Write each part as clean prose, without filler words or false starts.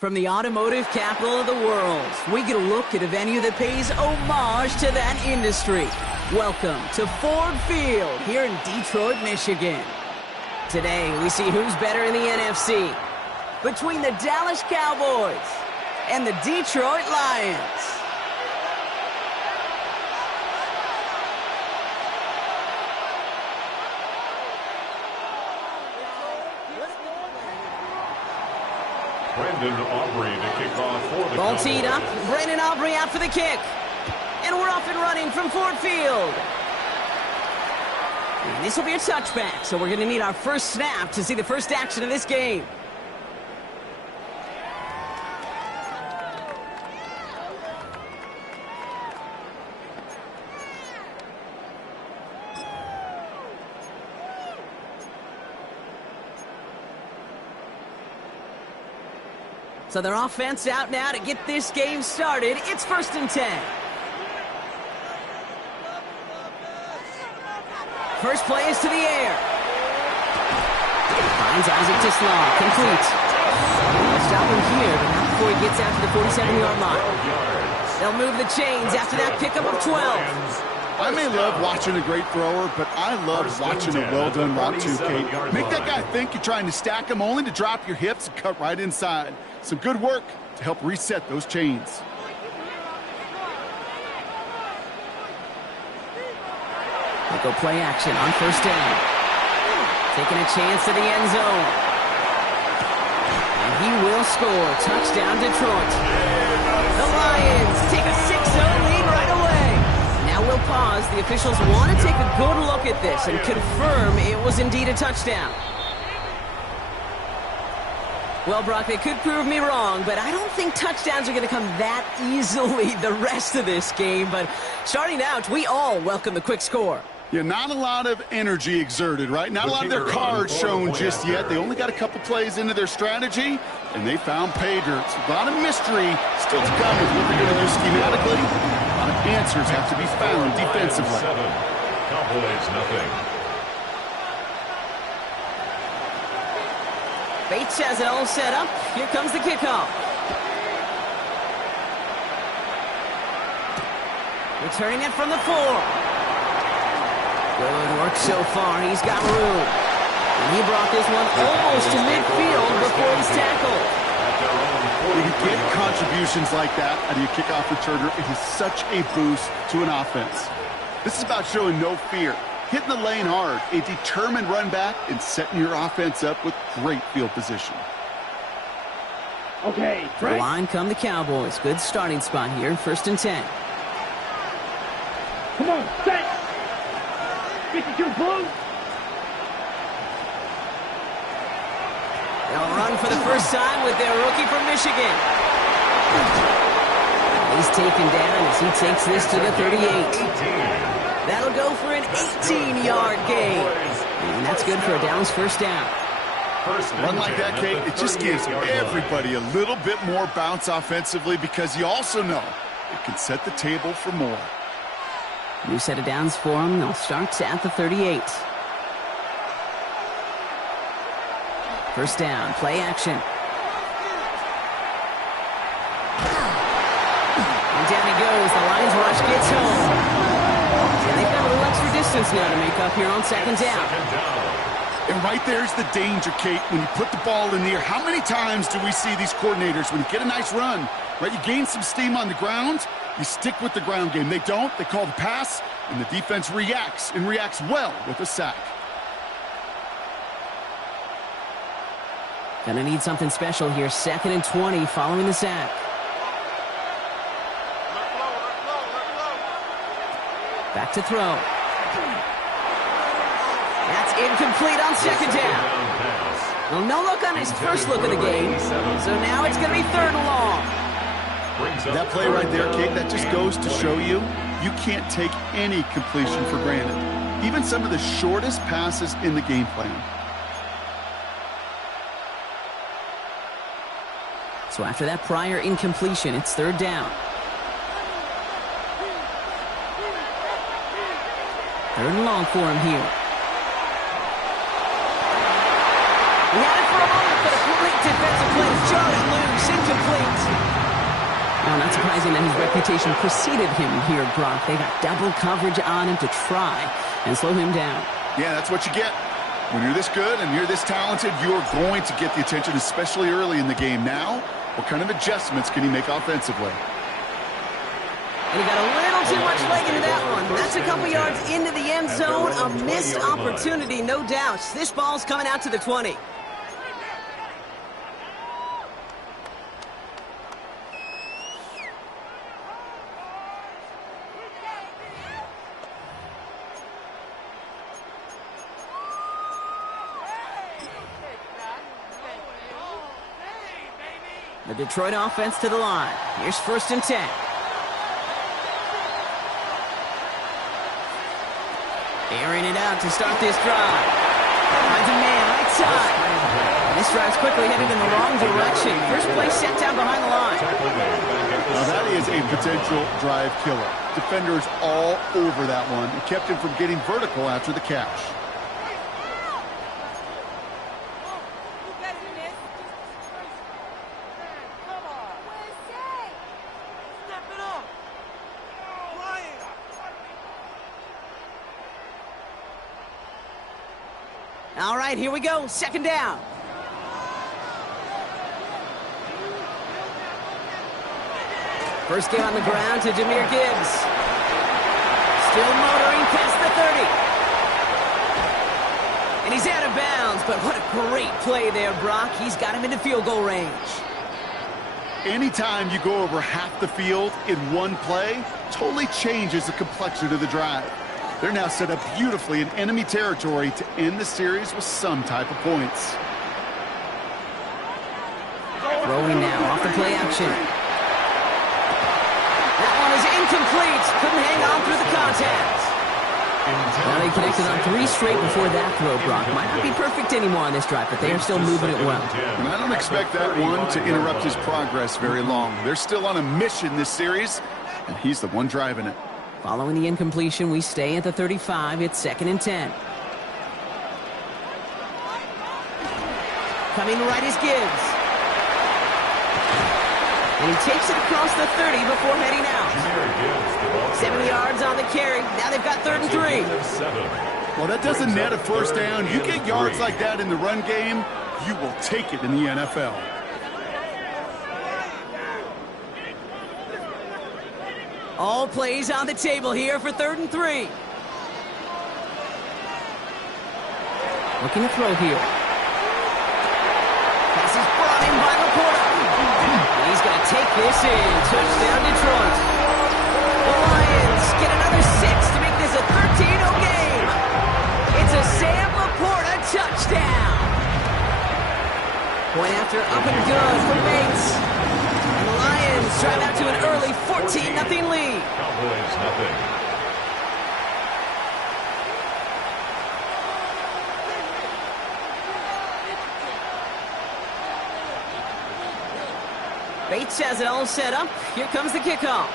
From the automotive capital of the world, we get a look at a venue that pays homage to that industry. Welcome to Ford Field here in Detroit, Michigan. Today, we see who's better in the NFC between the Dallas Cowboys and the Detroit Lions. Brandon Aubrey to kick off for the Ball teed up. Brandon Aubrey out for the kick. And we're off and running from Ford Field. And this will be a touchback, so we're going to need our first snap to see the first action of this game. So their offense out now to get this game started. It's 1st and 10. First play is to the air. Finds Isaac Tislau. Complete. They'll stop him here, but not before he gets out to the 47-yard line. They'll move the chains after that pickup of 12. I may love watching a great thrower, but I love watching a well-done route too, Kate. Make that guy think you're trying to stack him only to drop your hips and cut right inside. Some good work to help reset those chains. They go play action on 1st down. Taking a chance to the end zone. And he will score. Touchdown, Detroit. The Lions take a 6-0 lead right away. Now we'll pause. The officials want to take a good look at this and confirm it was indeed a touchdown. Well, Brock, they could prove me wrong, but I don't think touchdowns are going to come that easily the rest of this game. But starting out, we all welcome the quick score. Yeah, not a lot of energy exerted, right? Not a lot of their cards shown just yet. They only got a couple plays into their strategy, and they found pay dirt. A lot of mystery still to come with what they're going to do schematically. A lot of answers have to be found defensively. Cowboys, nothing. Bates has it all set up. Here comes the kickoff. Returning it from the 4. Good work so far. He's got room. And he brought this one almost to midfield before he's tackled. When you get contributions like that out of your kickoff returner, it is such a boost to an offense. This is about showing no fear, hitting the lane hard, a determined run back, and setting your offense up with great field position. Okay, The line come the Cowboys. Good starting spot here, 1st and 10. come on, set. 52 blue. They'll run for the first time with their rookie from Michigan. He's taken down as he takes this to the 38. That'll go for an 18-yard gain. And that's good for a Dallas first down. Run like that, Kate, it just gives everybody a little bit more bounce offensively because you also know it can set the table for more. New set of downs for them. They'll start at the 38. First down, play action. And down he goes. The Lions rush gets home. And they've got a little extra distance now to make up here on 2nd down. And right there's the danger, Kate, when you put the ball in the air. How many times do we see these coordinators, when you get a nice run, right, you gain some steam on the ground, you stick with the ground game. They don't, they call the pass, and the defense reacts, and reacts well with a sack. Gonna need something special here. 2nd and 20 following the sack. Back to throw. That's incomplete on 2nd down. Well, no look on his first look of the game. So now it's going to be 3rd and long. That play right there, Kate, that just goes to show you, you can't take any completion for granted. Even some of the shortest passes in the game plan. So after that prior incompletion, it's 3rd down. 3rd and long for him here. He had it for a moment, but a Late defensive plays, jarring loose, incomplete. Now, not surprising that his reputation preceded him here, Brock. They got double coverage on him to try and slow him down. Yeah, that's what you get. When you're this good and you're this talented, you're going to get the attention, especially early in the game. Now, what kind of adjustments can he make offensively? And he got a little too much leg into that one. That's a couple yards into the end zone. A missed opportunity, no doubt. This ball's coming out to the 20. The Detroit offense to the line. Here's 1st and 10. Airing it out to start this drive. Finds a man right side. And this drive's quickly headed in the wrong direction. First play set down behind the line. Now that is a potential drive killer. Defenders all over that one. It kept him from getting vertical after the catch. All right, here we go. 2nd down. First game on the ground to Jahmyr Gibbs. Still motoring past the 30. And he's out of bounds, but what a great play there, Brock. He's got him into field goal range. Anytime you go over half the field in one play, totally changes the complexion of the drive. They're now set up beautifully in enemy territory to end the series with some type of points. Throwing now off the play action. That one is incomplete. Couldn't hang on through the contact. Well, they connected on 3 straight before that throw, Brock. Might not be perfect anymore on this drive, but they are still moving it well. And I don't expect that one to interrupt his progress very long. They're still on a mission this series, and he's the one driving it. Following the incompletion, we stay at the 35. It's 2nd and 10. Coming right is Gibbs. And he takes it across the 30 before heading out. 7 yards on the carry. Now they've got 3rd and 3. Well, that doesn't net a first down. You get yards like that in the run game, you will take it in the NFL. All plays on the table here for 3rd and 3. Looking to throw here. Pass is brought in by Laporta. He's going to take this in. Touchdown, Detroit. The Lions get another 6 to make this a 13-0 game. It's a Sam Laporta touchdown. Point after up and good for Bates. And the Lions drive out to an early 14-0 lead. Cowboys nothing. Bates has it all set up. Here comes the kickoff.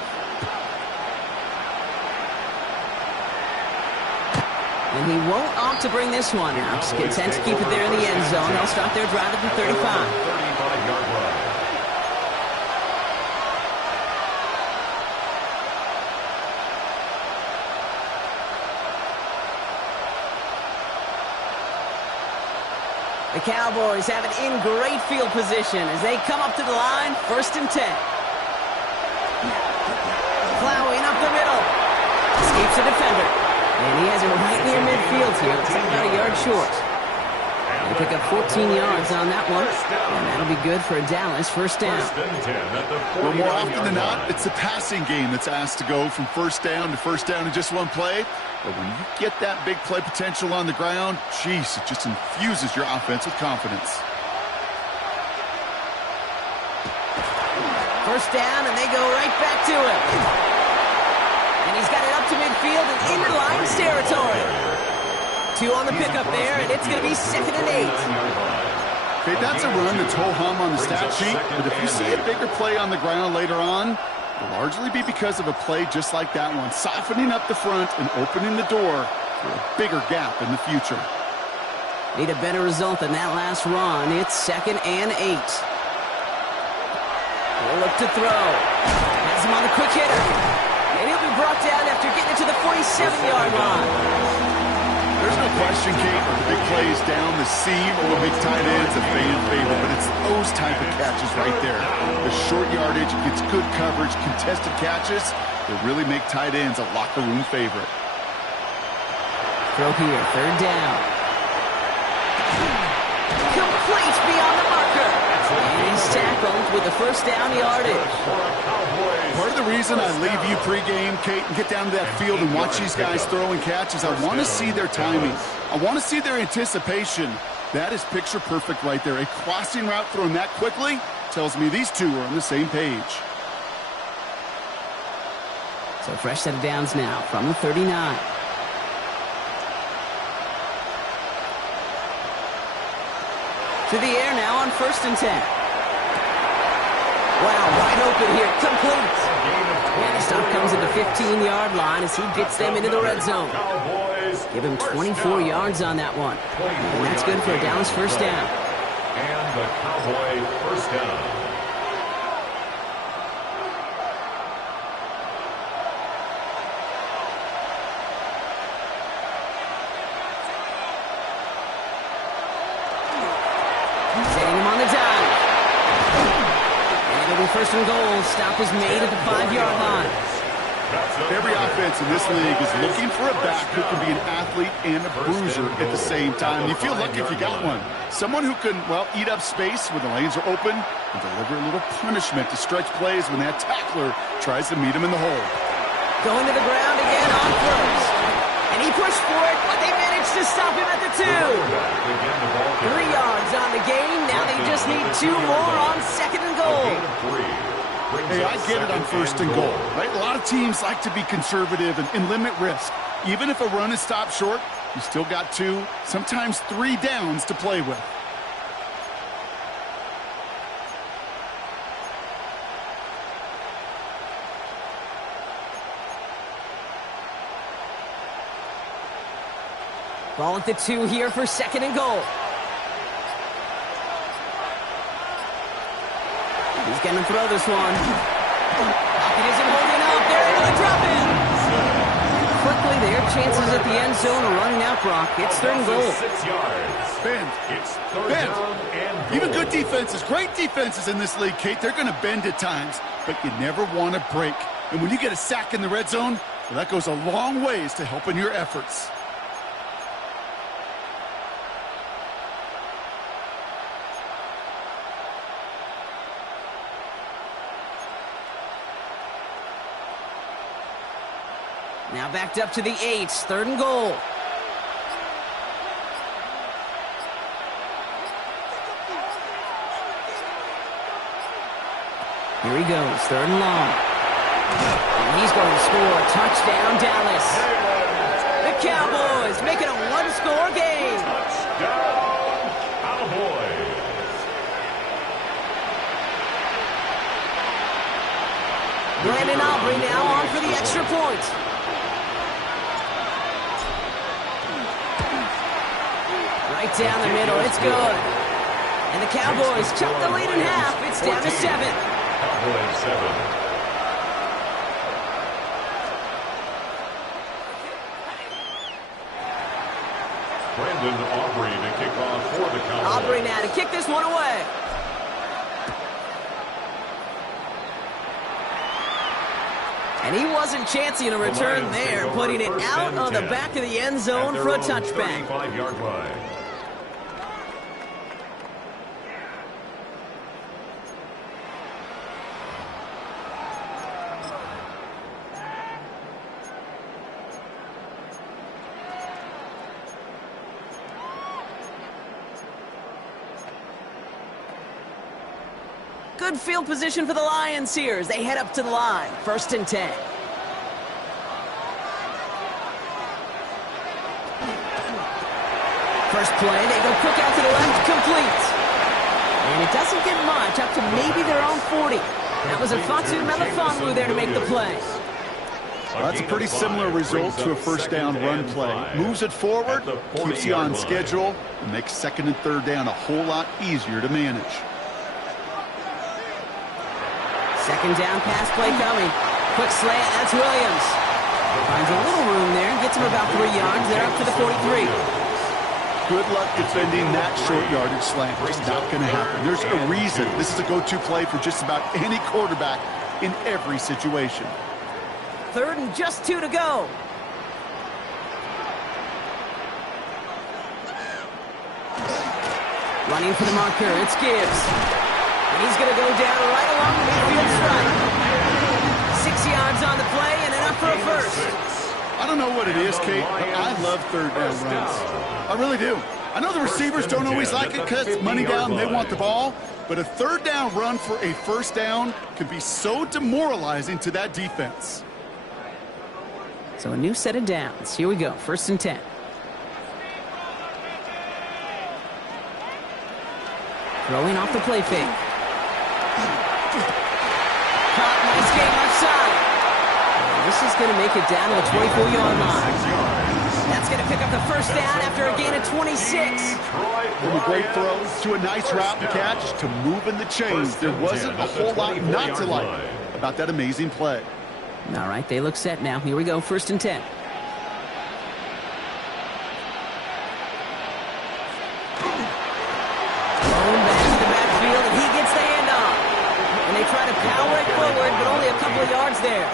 And he won't opt to bring this one out. Content to keep it there in the end zone. They'll start their drive at the 35. 35-yard line. The Cowboys have it in great field position as they come up to the line, 1st and 10. Plowing up the middle. Escapes a defender. And he has it right near midfield here. It's about a yard short. They pick up 14 yards on that one. And that'll be good for a Dallas 1st down. Well, more often than not, it's the passing game that's asked to go from 1st down to 1st down in just one play. But when you get that big play potential on the ground, geez, it just infuses your offense with confidence. 1st down, and they go right back to it. And he's got it up to midfield and into Lions territory. 2 on the pickup there, and it's going to be 2nd and 8. Okay, that's a run that's ho-hum on the stat sheet, but if you see a bigger play on the ground later on, it'll largely be because of a play just like that one, softening up the front and opening the door for a bigger gap in the future. Need a better result than that last run. It's 2nd and 8. He'll look to throw. Has him on the quick hitter. And he'll be brought down after getting it to the 47-yard line. There's no question, Kate, the big plays down the seam will make tight ends a fan favorite, but it's those type of catches right there. The short yardage gets good coverage, contested catches that really make tight ends a locker room favorite. Throw here, 3rd down. Complete beyond the marker. And he's tackled with the 1st down yardage. Part of the reason I leave you pregame, Kate, and get down to that field and watch these guys throw and catch is I want to see their timing. I want to see their anticipation. That is picture perfect right there. A crossing route thrown that quickly tells me these two are on the same page. So fresh set of downs now from the 39. To the air now on 1st and 10. Wow, wide open here, complete. And the stop comes at the 15-yard line as he gets them into the red zone. Give him 24 yards on that one. And that's good for a Dallas 1st down. And the Cowboy 1st down. Setting him on the dive. And it'll be 1st and goal. Stop is made at the 5-yard line. Every offense in this league is looking for a back who can be an athlete and a bruiser at the same time. You feel lucky if you got one. Someone who can, well, eat up space when the lanes are open and deliver a little punishment to stretch plays when that tackler tries to meet him in the hole. Going to the ground again on 1st. And he pushed for it, but they managed to stop him at the 2. 3 yards on the gain. Now they just need 2 more on 2nd and goal. Hey, I get it on 1st and goal, right? A lot of teams like to be conservative and limit risk. Even if a run is stopped short, you still got 2, sometimes 3 downs to play with. Ball at the 2 here for 2nd and goal. He's going to throw this one. It isn't holding up. They're able to drop it. Quickly, their chances at the end zone are running out, Brock. It's 3rd and goal. 6 yards. Bend. Even good defenses, great defenses in this league, Kate, they're going to bend at times, but you never want to break. And when you get a sack in the red zone, well, that goes a long ways to helping your efforts. Now backed up to the 8, 3rd and goal. Here he goes, 3rd and long. And he's going to score. Touchdown, Dallas. The Cowboys make it a 1-score game. Touchdown, Cowboys. Brandon Aubrey now on for the extra point. Right down the middle, it's good. And the Cowboys cut the lead in half. It's down to 7. Cowboys 7. Brandon Aubrey to kick off for the Cowboys. Aubrey now to kick this one away. And he wasn't chancing a return there, putting it out on the back of the end zone for a touchback. 35-yard line. Good field position for the Lions here as they head up to the line. 1st and 10. First play, they go quick out to the left, complete. And it doesn't get much, up to maybe their own 40. That was a Fatu Melifonwu there to make the play. Well, that's a pretty similar result to a first down run play. Moves it forward, keeps you on schedule, and makes second and third down a whole lot easier to manage. Second down pass play coming. Quick slant, that's Williams. Finds a little room there and gets him about 3 yards. They're up to the 43. Good luck defending that short yardage slant. Just not going to happen. There's a reason this is a go-to play for just about any quarterback in every situation. Third and just 2 to go. Running for the marker, it's Gibbs. And he's going to go down right along the midfield stripe. 6 yards on the play and enough for a first. I don't know what it is, Kate, but I love third down runs. I really do. I know the receivers don't always like it because it's money down and they want the ball, but a third down run for a first down can be so demoralizing to that defense. So a new set of downs. Here we go, 1st and 10. Throwing off the play fake. Caught, nice game left side. This is going to make it down to the 24-yard line. That's going to pick up the first down after a gain of 26. From a great throw to a nice route and catch to moving the chains. There wasn't a whole lot not to like about that amazing play. All right, they look set now. Here we go, 1st and 10. Thrown back to the backfield, and he gets the handoff. And they try to power it forward, but only a couple of yards there.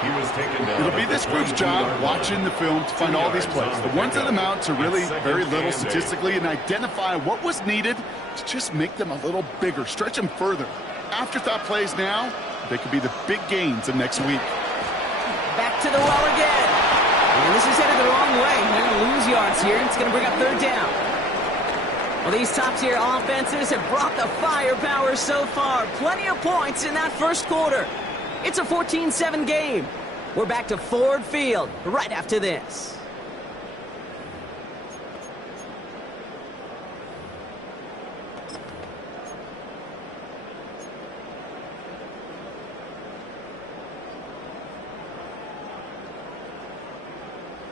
He was taken down. It'll be this group's job watching the film to find all these plays. The ones that amount to really very little statistically and identify what was needed to just make them a little bigger, stretch them further. Afterthought plays now, they could be the big gains of next week. Back to the well again. And this is headed the wrong way. They're going to lose yards here. It's going to bring up third down. Well, these top-tier offenses have brought the firepower so far. Plenty of points in that first quarter. It's a 14-7 game. We're back to Ford Field right after this.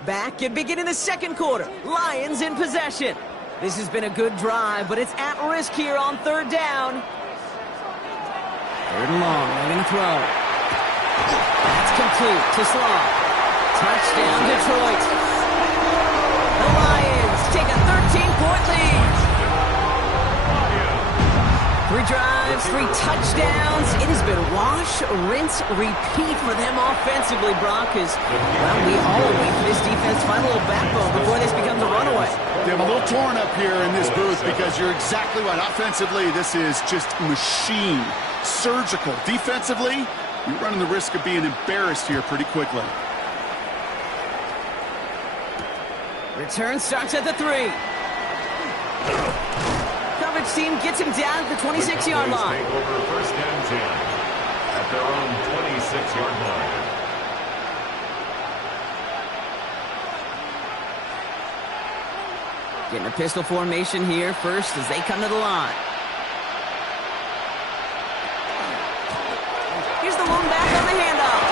Back and beginning the second quarter. Lions in possession. This has been a good drive, but it's at risk here on third down. Third and long. They're going to throw. That's complete to Slaw. Touchdown, Detroit. The Lions take a 13-point lead. 3 drives, 3 touchdowns. It has been wash, rinse, repeat for them offensively, Brock. Well, we all wait for this defense to find a little backbone before this becomes a runaway. They have a little torn up here in this booth because you're exactly right. Offensively, this is just machine. Surgical. Defensively, you're running the risk of being embarrassed here pretty quickly. Return starts at the 3. Coverage team gets him down at the 26-yard line. Take over 1st and 10 at their own 26-yard line. Getting a pistol formation here first as they come to the line. Here's the lone back on the handoff.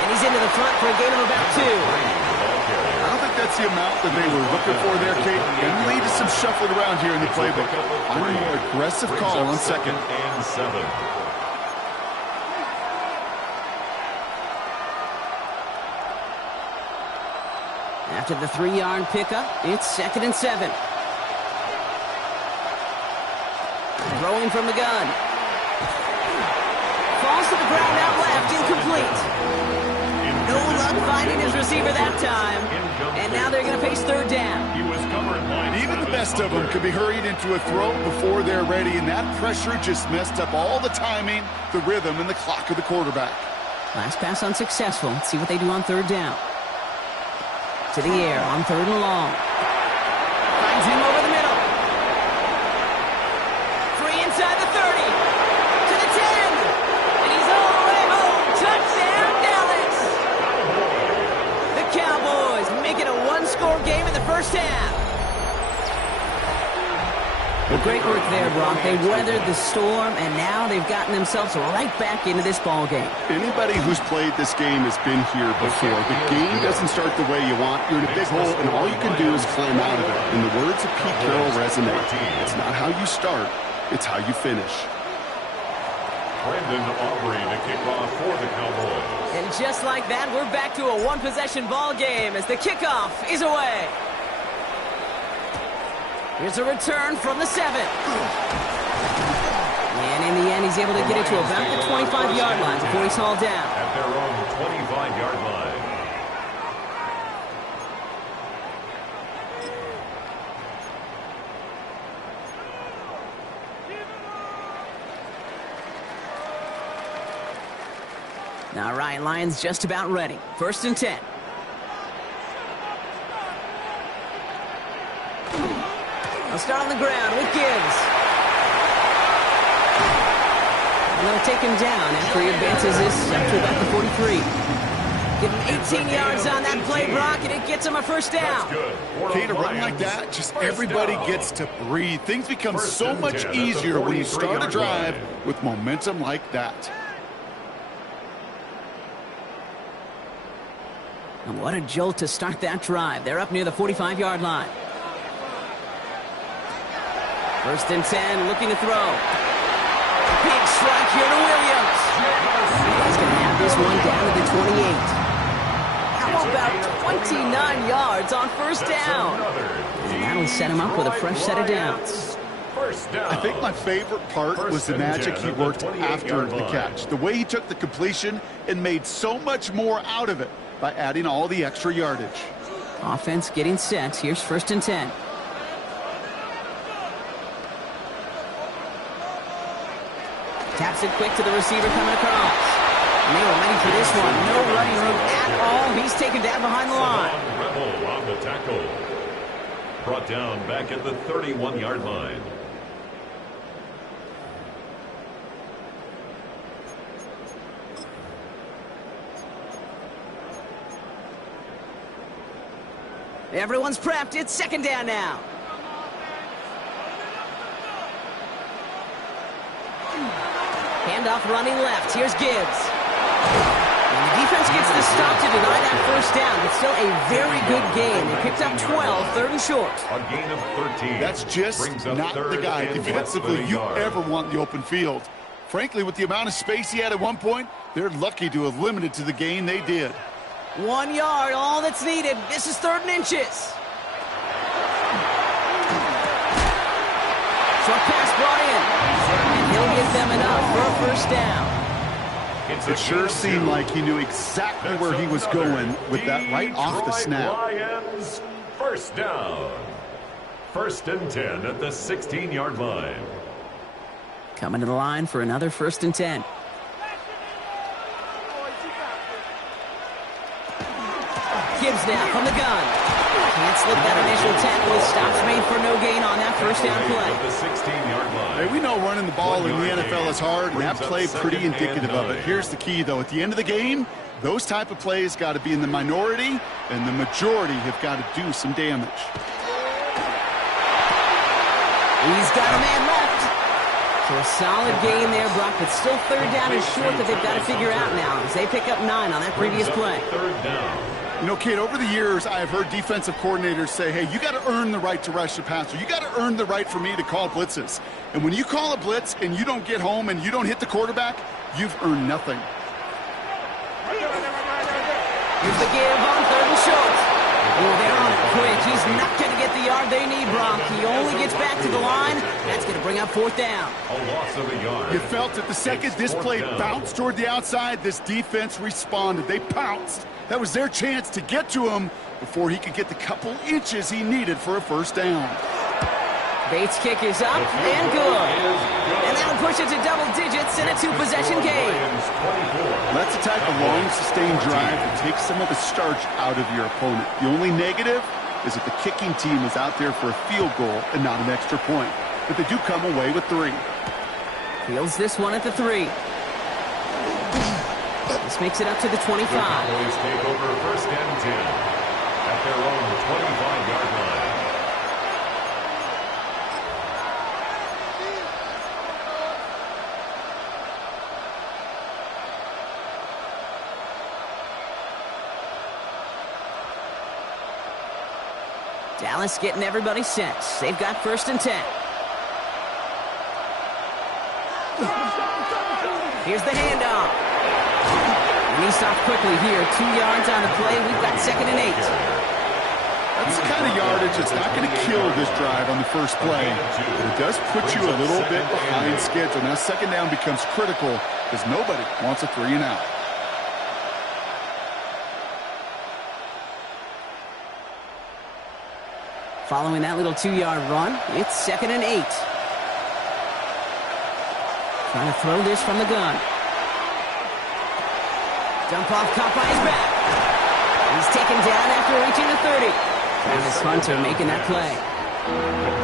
And he's into the front for a gain of about 2. I don't think that's the amount that they were looking for there, Kate. And lead to some shuffling around here in the playbook. I'm a more aggressive call on second. And 7. After the 3-yard pickup, it's 2nd and 7. Throwing from the gun. Falls to the ground out left, incomplete. No luck finding his receiver that time. And now they're going to face third down. He was covered by Even the best of them could be hurried into a throw before they're ready, and that pressure just messed up all the timing, the rhythm, and the clock of the quarterback. Last pass unsuccessful. Let's see what they do on third down. To the air on third and long. Finds him over the middle. Free inside the 30. To the 10. And he's all the way home. Touchdown, Dallas. The Cowboys make it a 1-score game in the first half. Well, great work there, Brock. They weathered the storm, and now they've gotten themselves right back into this ball game. Anybody who's played this game has been here before. The game doesn't start the way you want. You're in a big hole, and all you can do is climb out of it. And the words of Pete Carroll resonate. It's not how you start, it's how you finish. Brendan Aubrey to kick off for the Cowboys. And just like that, we're back to a one-possession ball game as the kickoff is away. Here's a return from the 7. And in the end, he's able to get it to about the 25-yard line before he's hauled down. At their own 25-yard line. Now, Ryan Lyons just about ready. 1st and 10. They'll start on the ground with Gibbs. And they'll take him down after he advances this up to about the 43. Give him 18 yards on that play, Brock, and it gets him a first down. Okay, to run like that, just everybody gets to breathe. Things become so much easier when you start a drive with momentum like that. And what a jolt to start that drive. They're up near the 45-yard line. 1st and 10, looking to throw. Big strike here to Williams. He's going to have this one down to the 28. How about 29 yards on 1st down? And that'll set him up with a fresh set of downs. I think my favorite part was the magic he worked after the catch. The way he took the completion and made so much more out of it by adding all the extra yardage. Offense getting set. Here's 1st and 10. Taps it quick to the receiver coming across. And they were ready for this one. No running room at all. He's taken down behind the line. Rebel on the tackle. Brought down back at the 31-yard line. Everyone's prepped. It's 2nd down now. Handoff running left. Here's Gibbs. And the defense gets the stop to deny that 1st down, but still a very good gain. They picked up 12, 3rd and short. A gain of 13. That's just not the guy defensively you ever want in the open field. Frankly, with the amount of space he had at one point, they're lucky to have limited to the gain they did. 1 yard, all that's needed. This is 3rd and inches. Short pass brought in. And he'll get them enough for a 1st down. It sure seemed like he knew exactly where he was going with that right off the snap. Lions, 1st down. 1st and 10 at the 16-yard line. Coming to the line for another 1st and 10. Gibbs now from the gun. Can't slip that initial tackle. Stops made for no gain on that 1st down play. The 16-yard line. Hey, we know running the ball in the NFL is hard, and that play pretty indicative of it. Here's the key, though. At the end of the game, those type of plays got to be in the minority, and the majority have got to do some damage. He's got a man left. So a solid gain there, Brock, but still 3rd down and short that they've got to figure out now as they pick up 9 on that previous play. 3rd down. You know, Kate, over the years, I have heard defensive coordinators say, hey, you got to earn the right to rush the passer. You got to earn the right for me to call blitzes. And when you call a blitz and you don't get home and you don't hit the quarterback, you've earned nothing. Here's the give on 3rd and short. Oh, they're on it quick. He's not going to get the yard they need, Brock. He only gets back to the line. That's going to bring up 4th down. A loss of a yard. You felt it the second this play bounced toward the outside, this defense responded. They pounced. That was their chance to get to him before he could get the couple inches he needed for a 1st down. Bates' kick is up and good. And that'll push it to double digits in a 2-possession game. That's the type of long, sustained drive that takes some of the starch out of your opponent. The only negative is that the kicking team is out there for a field goal and not an extra point. But they do come away with 3. Fields this one at the 3. This makes it up to the 25. The Cowboys take over 1st and 10 at their own 25-yard line. Dallas getting everybody set. They've got 1st and 10. Here's the handoff. And he stopped quickly here. 2 yards on the play. We've got 2nd and 8. That's the kind of yardage that's not going to kill this drive on the first play. But it does put you a little bit behind schedule. Now 2nd down becomes critical because nobody wants a 3 and out. Following that little 2-yard run, it's 2nd and 8. Trying to throw this from the gun. Dump off, caught by his back. He's taken down after reaching the 30. Travis Hunter making that play.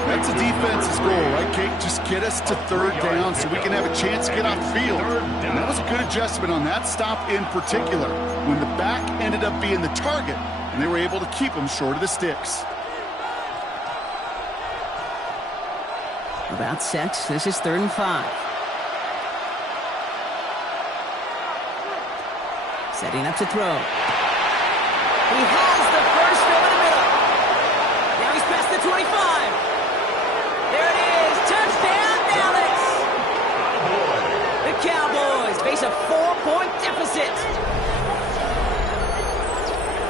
That's a defense's goal, right, Kate? Just get us to 3rd down so we can have a chance to get off the field. And that was a good adjustment on that stop in particular, when the back ended up being the target, and they were able to keep him short of the sticks. About set. This is 3rd and 5. Setting up to throw. He has the first over the middle. Now he's past the 25. There it is. Touchdown, Dallas. The Cowboys face a 4-point deficit.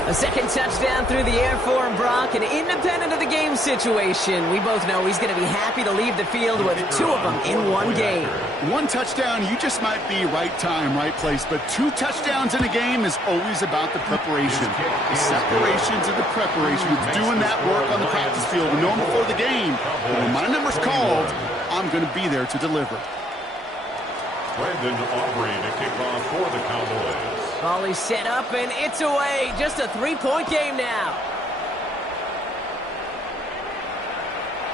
A 2nd touchdown through the air for Brock, and independent of the game situation, we both know he's going to be happy to leave the field with 2 of them in one game. 1 touchdown, you just might be right time, right place, but 2 touchdowns in a game is always about the preparation. The separations and the preparation, doing that work on the practice field, knowing before the game. When my number's called, I'm going to be there to deliver. Brandon Aubrey to kick off for the Cowboys. Ball is set up, and it's away. Just a 3-point game now.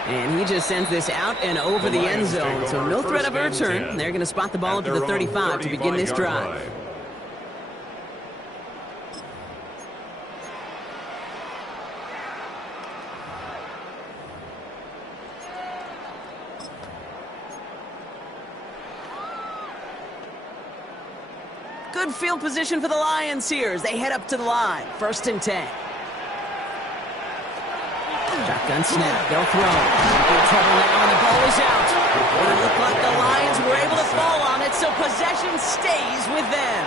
And he just sends this out and over the end zone, so no threat of a return. They're going to spot the ball up to the 35 to begin this drive. Good field position for the Lions here as they head up to the line. 1st and 10. Shotgun snap. They'll throw. In trouble now, and the ball is out. And it looked like the Lions were able to fall on it, so possession stays with them.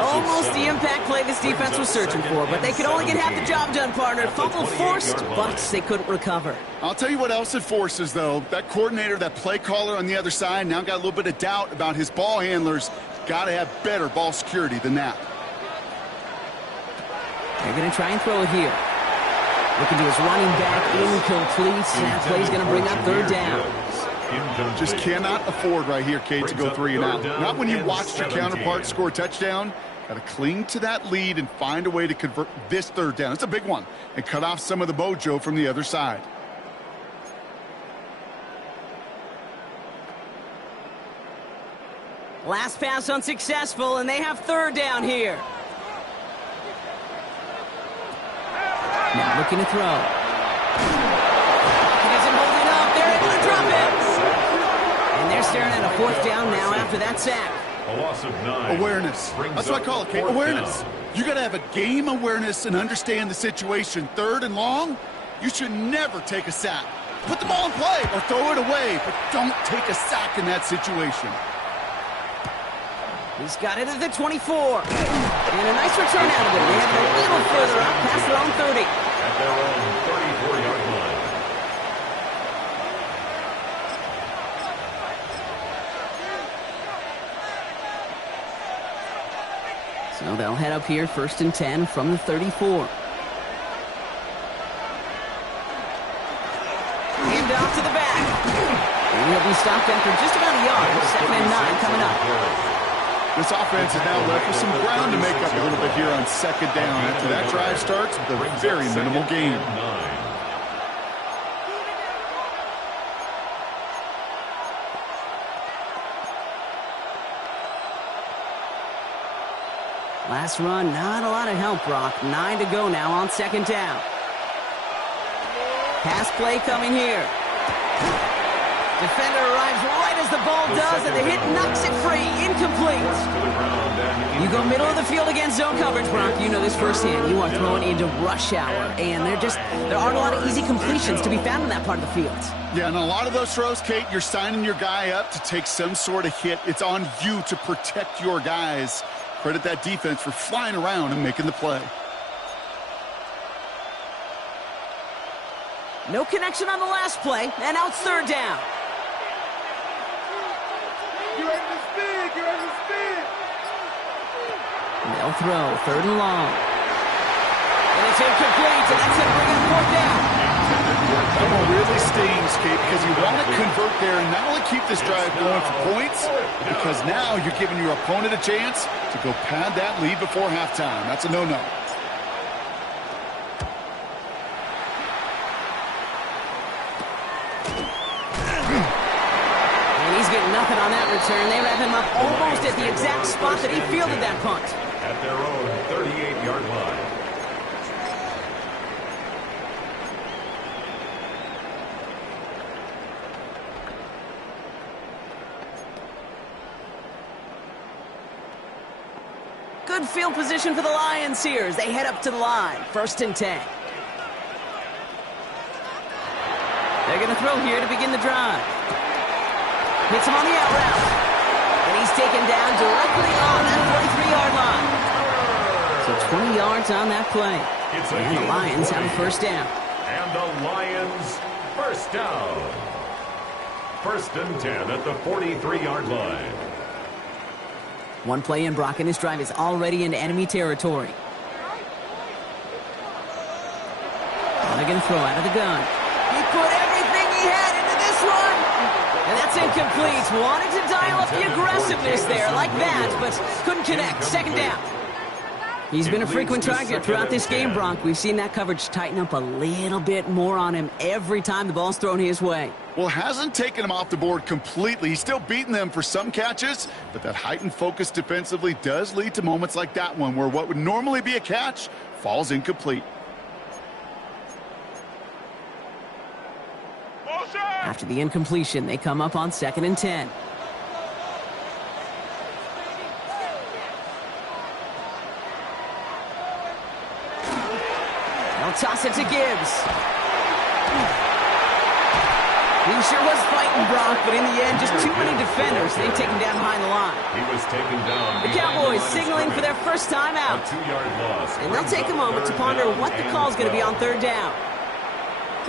Almost the impact play this defense was searching for, but they could only get half the job done, partner. Fumble forced, but they couldn't recover. I'll tell you what else it forces, though. That coordinator, that play caller on the other side, now got a little bit of doubt about his ball handlers. Got to have better ball security than that. They're going to try and throw it here. Looking to his running back, incomplete. That play's going to bring up 3rd down. Just cannot afford right here, Kate, to go 3 and out. Not when you watched your counterpart score a touchdown. Got to cling to that lead and find a way to convert this 3rd down. It's a big one. And cut off some of the mojo from the other side. Last pass unsuccessful, and they have 3rd down here. Now looking to throw. He isn't holding up. They're able to drop it. And they're staring at a 4th down now after that sack. A loss of 9. Awareness. That's what I call it, Kate. Awareness. Down. You got to have a game awareness and understand the situation. 3rd and long, you should never take a sack. Put the ball in play or throw it away, but don't take a sack in that situation. He's got it at the 24. And a nice return out of it. They have it a little further up past their own 30. At their own 34-yard line. So they'll head up here 1st and 10 from the 34. Hand off to the back. And he'll be stopped after just about a yard. 2nd and 9 coming up. This offense is now left with some ground to make up a little bit here on 2nd down. After that drive starts with a very minimal gain. Last run, not a lot of help, Brock. 9 to go now on 2nd down. Pass play coming here. Defender arrives right as the ball does, and the hit knocks it free. Incomplete. You go middle of the field against zone coverage, Brock. You know this firsthand. You are throwing into rush hour, and there aren't a lot of easy completions to be found in that part of the field. Yeah, and a lot of those throws, Kate, you're signing your guy up to take some sort of hit. It's on you to protect your guys. Credit that defense for flying around and making the play. No connection on the last play, and now it's third down. Get ready to spin! Get ready to spin! They'll throw, third and long. And it's incomplete, and that's going to bring up fourth down. That one really stings, Kate, because you want to convert there and not only keep this drive going for points, because now you're giving your opponent a chance to go pad that lead before halftime. That's a no-no. He's getting nothing on that return. They wrap him up almost at the exact spot that he fielded that punt. At their own 38-yard line. Good field position for the Lions here as they head up to the line. 1st and 10. They're going to throw here to begin the drive. Hits him on the out route. And he's taken down directly on that 43-yard line. So 20 yards on that play. And the Lions have a first down. And the Lions first down. 1st and 10 at the 43-yard line. One play in, Brock, and this drive is already into enemy territory. They're going to throw out of the gun. He put everything he had into this one. And that's incomplete. Wanted to dial up the aggressiveness there like that, but couldn't connect. 2nd down. He's been a frequent target throughout this game, Bronk. We've seen that coverage tighten up a little bit more on him every time the ball's thrown his way. Well, hasn't taken him off the board completely. He's still beating them for some catches, but that heightened focus defensively does lead to moments like that one where what would normally be a catch falls incomplete. After the incompletion, they come up on 2nd and 10. They'll toss it to Gibbs. He sure was fighting, Brock, but in the end, just too many defenders. They take him down behind the line. He was taken down. The Cowboys signaling for their first time out. A 2-yard loss. And they'll take a moment to ponder what the call's going to be on 3rd down.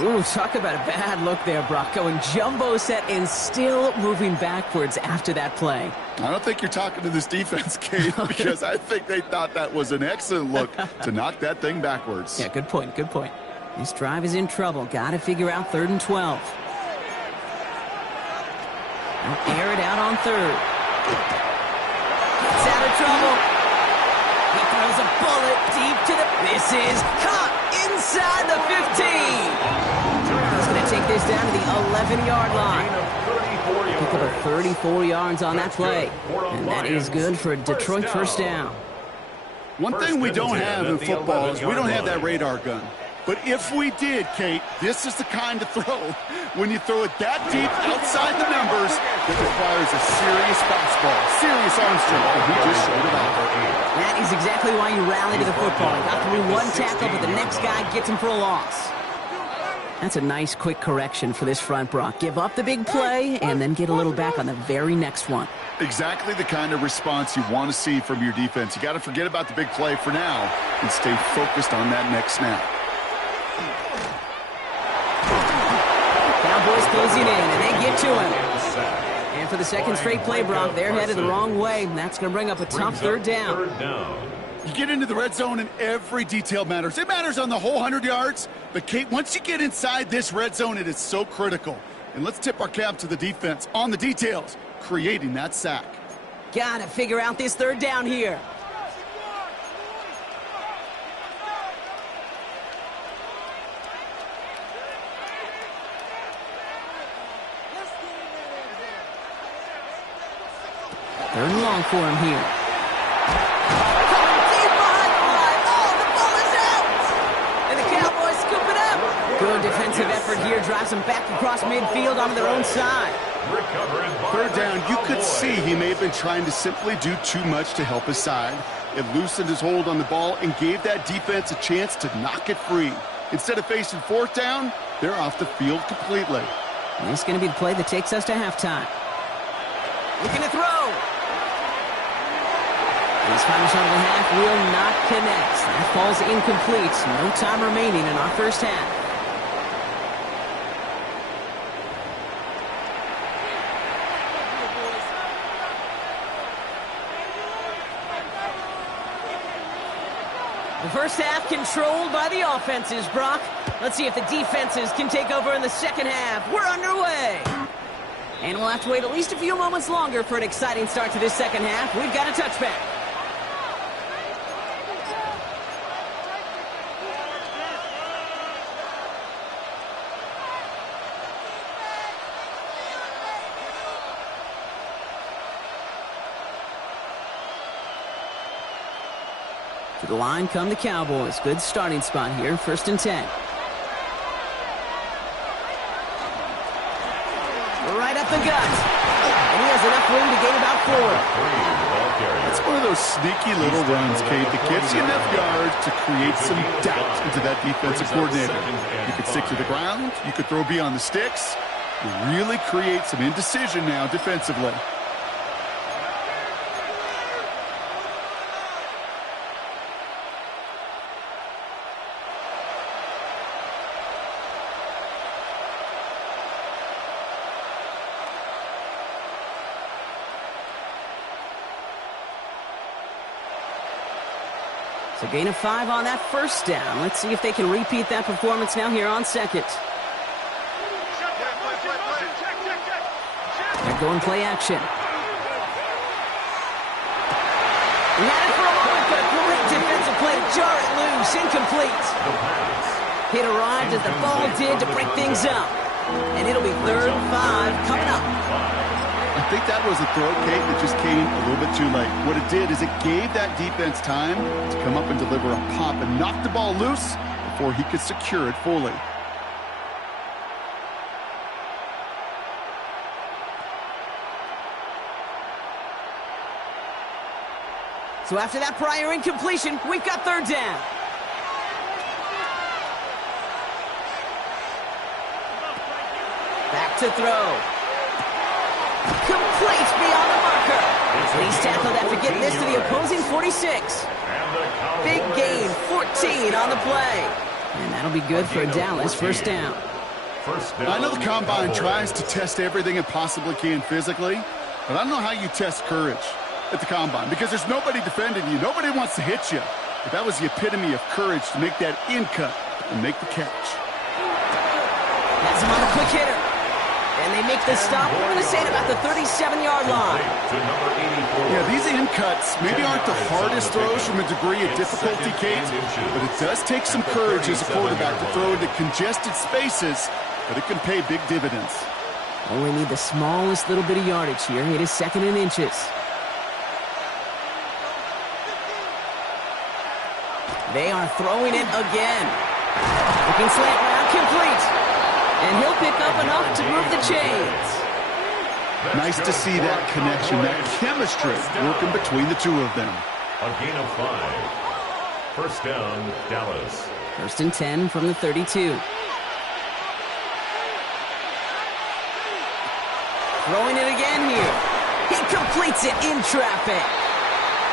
Ooh, talk about a bad look there, Brock. Going jumbo set and still moving backwards after that play. I don't think you're talking to this defense, Kate, because I think they thought that was an excellent look to knock that thing backwards. Yeah, good point, good point. This drive is in trouble. Got to figure out 3rd and 12. They'll air it out on 3rd. Gets out of trouble. He throws a bullet deep to the... This is caught inside the 15. He's going to take this down to the 11-yard line. Pick up a 34 yards on that play. And that is good for a Detroit first down. One thing we don't have in football is we don't have that radar gun. But if we did, Kate, this is the kind of throw. When you throw it that deep outside the numbers, it requires a serious fastball, serious arm strength, and he just showed it off. That is exactly why you rally to the football. He got through one tackle, but the next guy gets him for a loss. That's a nice, quick correction for this front, Brock. Give up the big play, and then get a little back on the very next one. Exactly the kind of response you want to see from your defense. You got to forget about the big play for now and stay focused on that next snap. Cowboys closing in, and they get to him. And for the second straight play, Brock, they're headed the wrong way. That's going to bring up a tough 3rd down. You get into the red zone, and every detail matters. It matters on the whole 100 yards. But, Kate, once you get inside this red zone, it is so critical. And let's tip our cap to the defense on the details, creating that sack. Got to figure out this 3rd down here. Third and long for him here. Coming deep behind the line. Oh, the ball is out! And the Cowboys scoop it up. Good defensive defensive effort here drives them back across midfield onto their own side. Third down, you could see he may have been trying to simply do too much to help his side. It loosened his hold on the ball and gave that defense a chance to knock it free. Instead of facing fourth down, they're off the field completely. And it's going to be the play that takes us to halftime. Looking to throw. His final shot of the half will not connect. That falls incomplete. No time remaining in our first half. The first half controlled by the offenses, Brock. Let's see if the defenses can take over in the second half. We're underway. And we'll have to wait at least a few moments longer for an exciting start to this second half. We've got a touchback. To the line come the Cowboys. Good starting spot here. 1st and 10. Right up the gut. And he has enough room to gain about 4. It's one of those sneaky little runs, Kate, that gets you enough yards to create some doubt into that defensive coordinator. You could stick to the ground. You could throw beyond the sticks. You really create some indecision now defensively. So gain of 5 on that first down. Let's see if they can repeat that performance now here on second. They're going play action. He had it for a moment, but a great defensive play to jar it loose. Incomplete. Hit arrived as the ball did to break things up. And it'll be 3rd and 5 coming up. I think that was a throw, Kate, that just came a little bit too late. What it did is it gave that defense time to come up and deliver a pop and knock the ball loose before he could secure it fully. So after that prior incompletion, we've got 3rd down. Back to throw. Complete beyond the marker. He's tackled after getting this to the opposing 46. Big gain, 14 on the play. And that'll be good for Dallas. 1st down. I know the Combine tries to test everything it possibly can physically, but I don't know how you test courage at the Combine because there's nobody defending you. Nobody wants to hit you. But that was the epitome of courage to make that in cut and make the catch. Has him on the quick hitter. And they make the stop, we're going to say, at about the 37-yard line. Yeah, these in-cuts maybe aren't the hardest throws from a degree of difficulty, Kate, but it does take some courage as a quarterback to throw into congested spaces, but it can pay big dividends. Only need the smallest little bit of yardage here. It is 2nd and inches. They are throwing it again. Looking slant route, complete. And he'll pick up enough to move the chains. Nice to see that connection, that chemistry working between the two of them. A gain of 5. 1st down, Dallas. 1st and 10 from the 32. Throwing it again here. He completes it in traffic.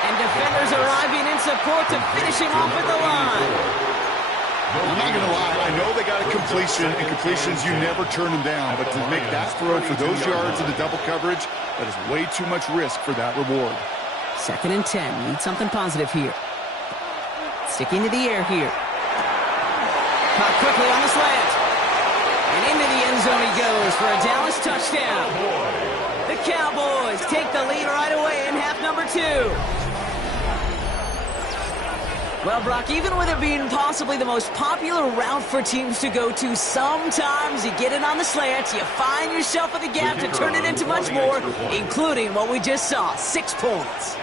And defenders arriving in support to finish him off at the line. I'm not going to lie, I know they got a completion, and completions, you never turn them down, but to make that throw for those yards in the double coverage, that is way too much risk for that reward. 2nd and 10, need something positive here. Sticking to the air here. Caught quickly on the slant. And into the end zone he goes for a Dallas touchdown. The Cowboys take the lead right away in half number 2. Well, Brock, even with it being possibly the most popular route for teams to go to, sometimes you get it on the slants, you find yourself with a gap to turn it into much more, including what we just saw, 6 points.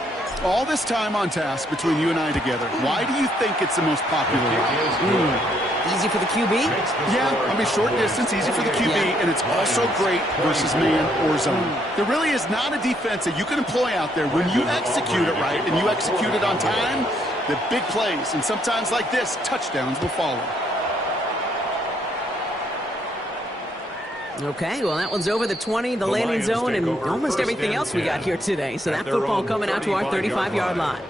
All this time on task between you and I together, why do you think it's the most popular route? Easy for the QB? Yeah, I mean, short distance, easy for the QB, and it's also great versus man or zone. There really is not a defense that you can employ out there when you execute it right and you execute it on time, the big plays, and sometimes like this, touchdowns will follow. Okay, well, that one's over the 20, the landing zone, and almost everything else we got here today. So that football coming out to our 35-yard line.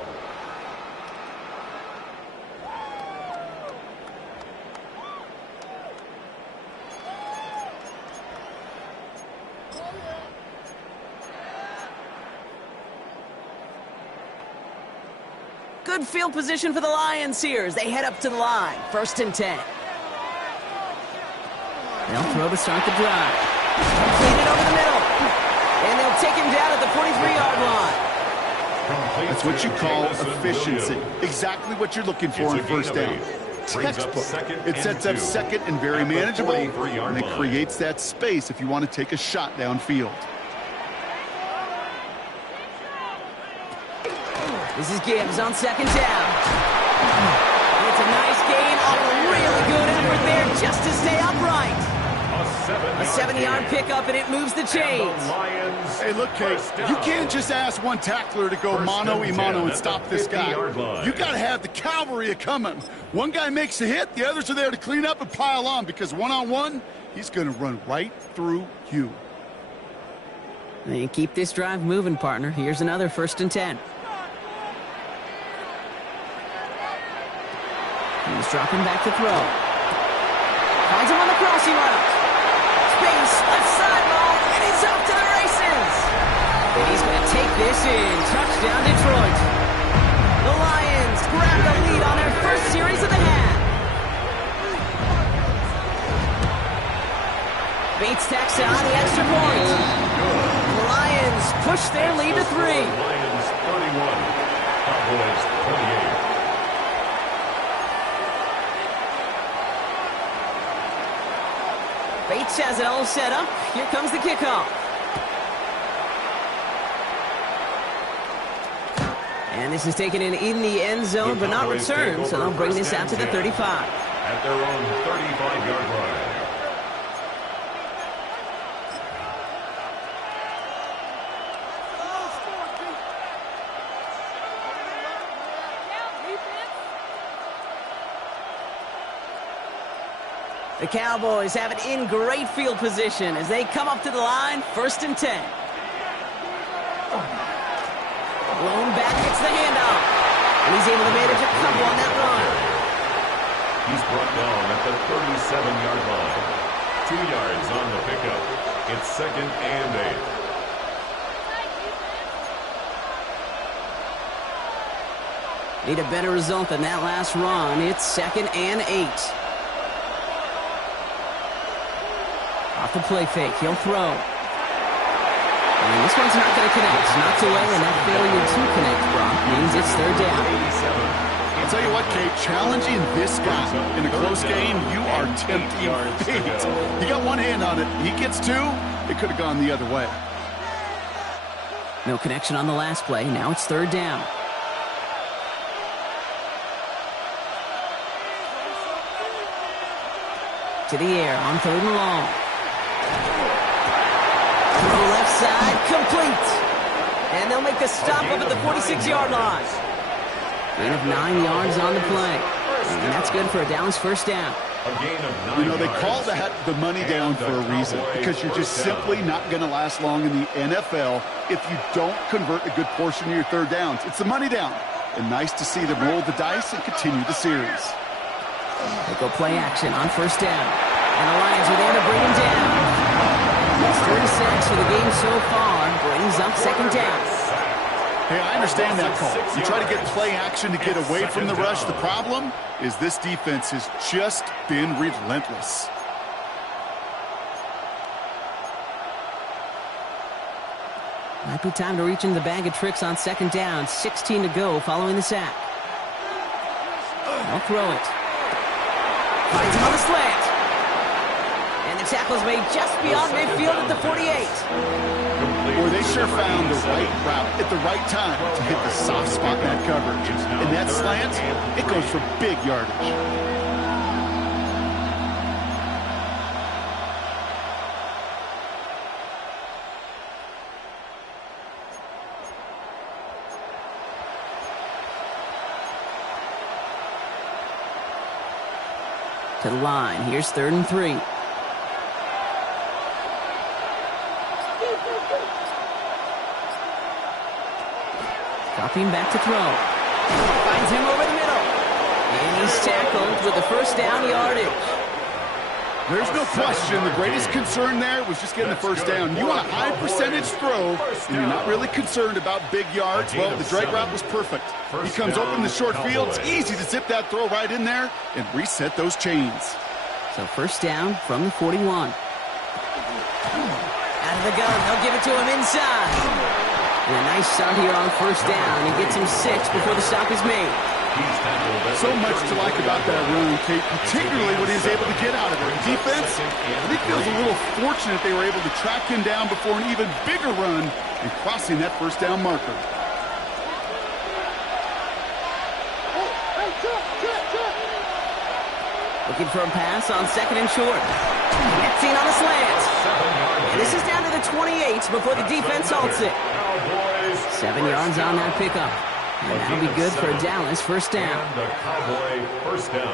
Good field position for the Lions here as they head up to the line. 1st and 10. They'll throw to start the drive. Complete it over the middle. And they'll take him down at the 43-yard line. That's what you call efficiency. Exactly what you're looking for in 1st down. Textbook. It sets up 2nd and very manageable, and it creates that space if you want to take a shot downfield. This is Gibbs on 2nd down. It's a nice gain on a really good effort there just to stay upright. A 7-yard pickup, and it moves the chains. Hey, look, Kate, you can't just ask one tackler to go mano-a-mano and stop this guy. You got to have the cavalry coming. One guy makes a hit, the others are there to clean up and pile on, because one-on-one, he's going to run right through you. And keep this drive moving, partner. Here's another 1st and 10. He's dropping back to throw. Finds him on the crossing route. Space, left sideline, and he's off to the races. And he's going to take this in. Touchdown, Detroit. The Lions grab the lead on their first series of the half. Bates tacks on the extra point. The Lions push their lead to 3. Lions 31, Cowboys 28. Bates has it all set up. Here comes the kickoff. And this is taken in the end zone, but not returned, so they'll bring this out to the 35. At their own 35-yard line. The Cowboys have it in great field position as they come up to the line, 1st and 10. Blown back, gets the handoff. And he's able to manage a couple on that run. He's brought down at the 37-yard line. 2 yards on the pickup. It's 2nd and 8. Need a better result than that last run. It's 2nd and 8. Off the play fake, he'll throw. And this one's not going to connect. Knocked away, and that failure to connect, Brock, means it's 3rd down. I'll tell you what, Kate, challenging this guy in a close game, you are tempting fate. You got one hand on it. He gets 2. It could have gone the other way. No connection on the last play. Now it's 3rd down. To the air on 3rd and long. Throw left side, complete. And they'll make the stop up at the 46-yard line. Gain of 9 yards on the play. And that's good for a Dallas 1st down. You know, they call that the money down for a reason, because you're just simply not going to last long in the NFL if you don't convert a good portion of your 3rd downs. It's the money down. And nice to see them roll the dice and continue the series. They go play action on 1st down. And the Lions are there to bring him down. That's 3 sacks for the game so far. Brings up 2nd down. Hey, I understand that call. You try to get play action to get away from the rush. The problem is this defense has just been relentless. Might be time to reach in the bag of tricks on 2nd down. 16 to go following the sack. They'll throw it. Finds him on the slant. And the tackle's made just beyond midfield at the 48. Boy, they sure found the right route at the right time to hit the soft spot in that coverage. And that slant, it goes for big yardage. To the line. Here's 3rd and 3. Dropping back to throw. Finds him over the middle. And he's tackled with the first down yardage. There's no question the greatest concern there was just getting the first down. You want a high percentage throw, and you're not really concerned about big yards. Well, the drag route was perfect. He comes open in the short field. It's easy to zip that throw right in there and reset those chains. So first down from the 41. Out of the gun. They'll give it to him inside. And a nice start here on first down. He gets him 6 before the stop is made. So much to like about that run, Kate, particularly when he was able to get out of it. Defense, I think feels a little fortunate they were able to track him down before an even bigger run and crossing that first down marker. Looking for a pass on 2nd and short. Connecting on the slant. And this is down to the 28 before the defense halts it. 7 yards on that pickup. And that'll be good for Dallas first down. And the Cowboy first down.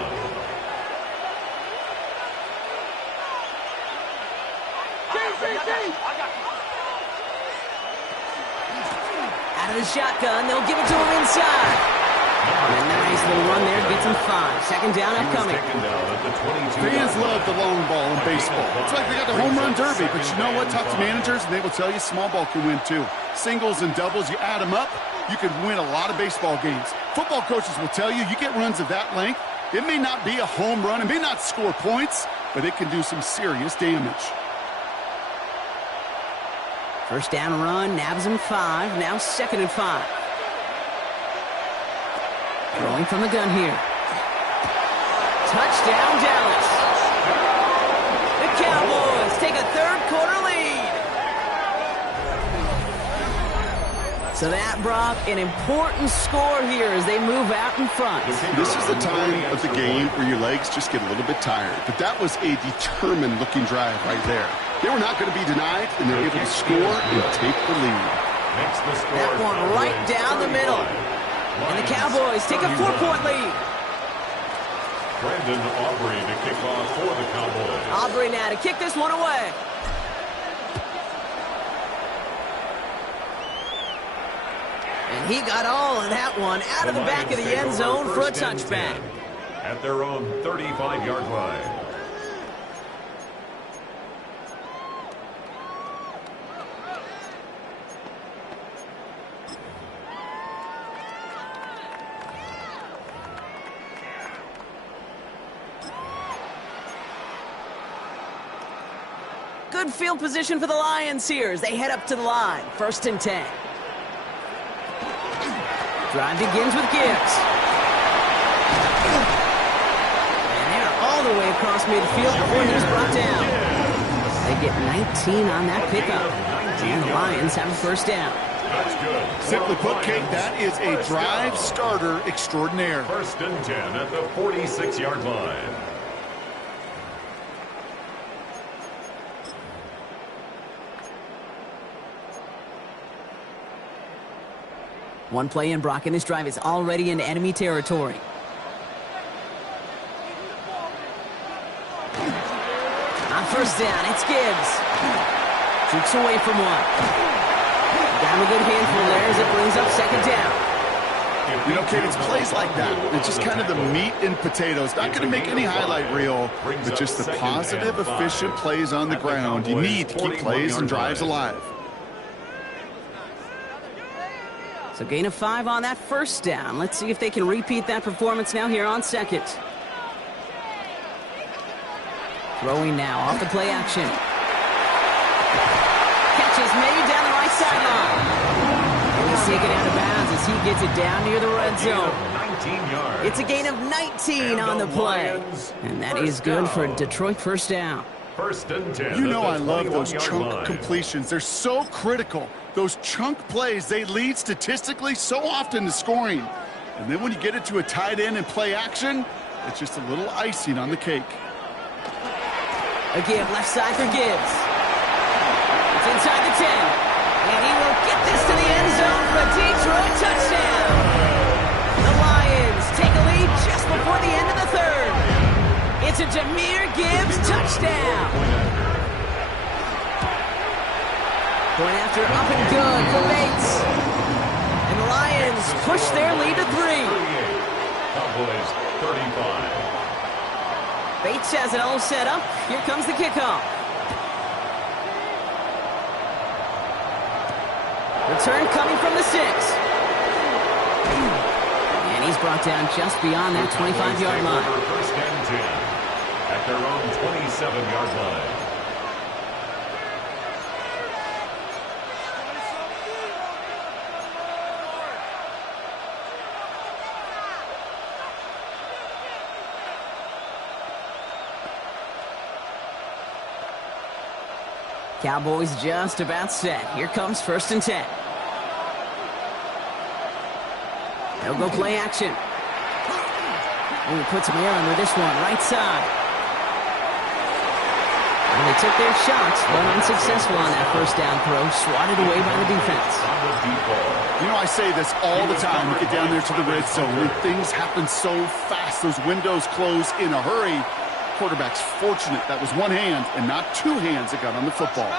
Out of the shotgun, they'll give it to him inside. And a nice little run there gets him 5. Second down upcoming. Fans love the long ball in baseball. It's like they got the home run derby, but you know what? Talk to managers, and they will tell you small ball can win too. Singles and doubles, you add them up, you can win a lot of baseball games. Football coaches will tell you, you get runs of that length, it may not be a home run, it may not score points, but it can do some serious damage. First down run, nabs him 5, now 2nd and 5. Throwing from the gun here. Touchdown, Dallas. The Cowboys take a 3rd quarter lead. So that brought an important score here as they move out in front. This is the time of the game where your legs just get a little bit tired. But that was a determined-looking drive right there. They were not going to be denied, and they're able to score and take the lead. That one right down the middle. And the Cowboys take a 4-point lead. Brandon Aubrey to kick off for the Cowboys. Aubrey now to kick this one away. And he got all of that one out of the back of the end zone for a touchback. At their own 35-yard line. Good field position for the Lions here as they head up to the line. 1st and 10. Drive begins with Gibbs. And they're all the way across midfield before he's brought down. They get 19 on that pickup. And the Lions have a first down. That's good. Simply put, Kate, that is a drive starter extraordinaire. 1st and 10 at the 46-yard line. One play in, Brock, and this drive is already into enemy territory. On first down, it's Gibbs. Shoots away from one. Down a good handful there as it brings up 2nd down. You know, Kate, it's plays like that. It's just kind of the meat and potatoes. Not going to make any highlight reel, but just the positive, efficient plays on the ground. You need to keep plays and drives alive. So gain of 5 on that first down. Let's see if they can repeat that performance now here on 2nd. Throwing now off the play action. Catch is made down the right sideline. And he's taken out of bounds as he gets it down near the red zone. 19 yards. It's a gain of 19 on the play. And that is good for Detroit first down. 1st and 10. You know I love those 21-yard chunk line. completions. They're so critical. Those chunk plays, they lead statistically so often to scoring. And then when you get it to a tight end and play action, it's just a little icing on the cake. Again, left side for Gibbs. It's inside the 10. And he will get this to the end zone for a Detroit touchdown. The Lions take a lead just before the end of the 3rd. It's to Jahmyr Gibbs, touchdown. Point after up and good for Bates. And the Lions push their lead to 3. Cowboys 35. Bates has it all set up. Here comes the kickoff. Return coming from the 6. And he's brought down just beyond that 25-yard line. First and 10 at their own 27-yard line. Cowboys just about set. Here comes 1st and 10. They'll go play action. And he puts him air under this one, right side. And they took their shots, but unsuccessful on that first down throw, swatted away by the defense. You know, I say this all the time. You get down there to the red zone, and things happen so fast. Those windows close in a hurry. Quarterback's fortunate that was one hand and not two hands that got on the football.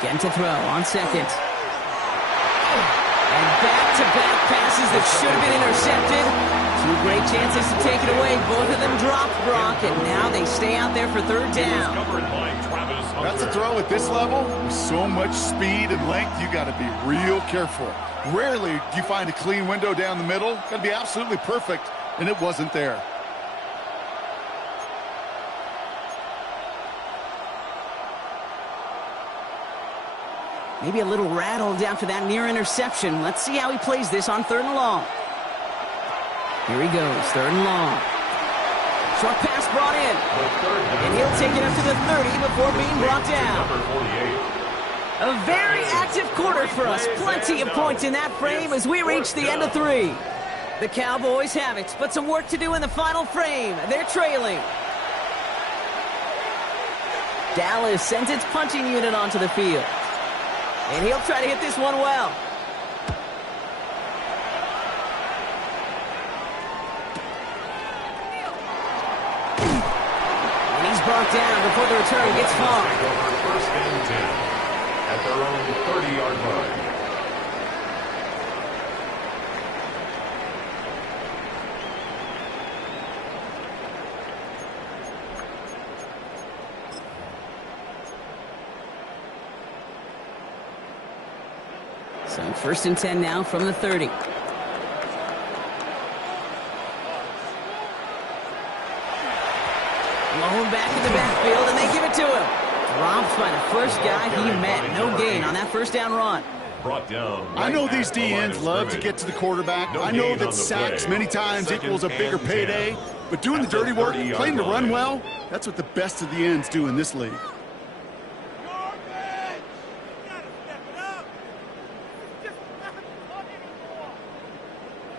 Again to throw on 2nd. And back-to-back passes that should have been intercepted. 2 great chances to take it away. Both of them dropped, Brock, and now they stay out there for 3rd down. That's a throw at this level. With so much speed and length, you got to be real careful. Rarely do you find a clean window down the middle. Got to be absolutely perfect, and it wasn't there. Maybe a little rattled after that near interception. Let's see how he plays this on 3rd and long. Here he goes, 3rd and long. Short pass brought in. And he'll take it up to the 30 before being brought down. A very active quarter for us. Plenty of points in that frame as we reach the end of 3. The Cowboys have it, but some work to do in the final frame. They're trailing. Dallas sends its punching unit onto the field. And he'll try to hit this one well. And he's brought down before the return gets far. First and 10 at their own 30-yard line. So 1st and 10 now from the 30. Long back in the backfield, and they give it to him. Dropped by the first guy he met. No gain on that first down run. Brought down. I know these DNs love to get to the quarterback. I know that sacks many times equals a bigger payday. But doing the dirty work, playing to run well, that's what the best of the ends do in this league.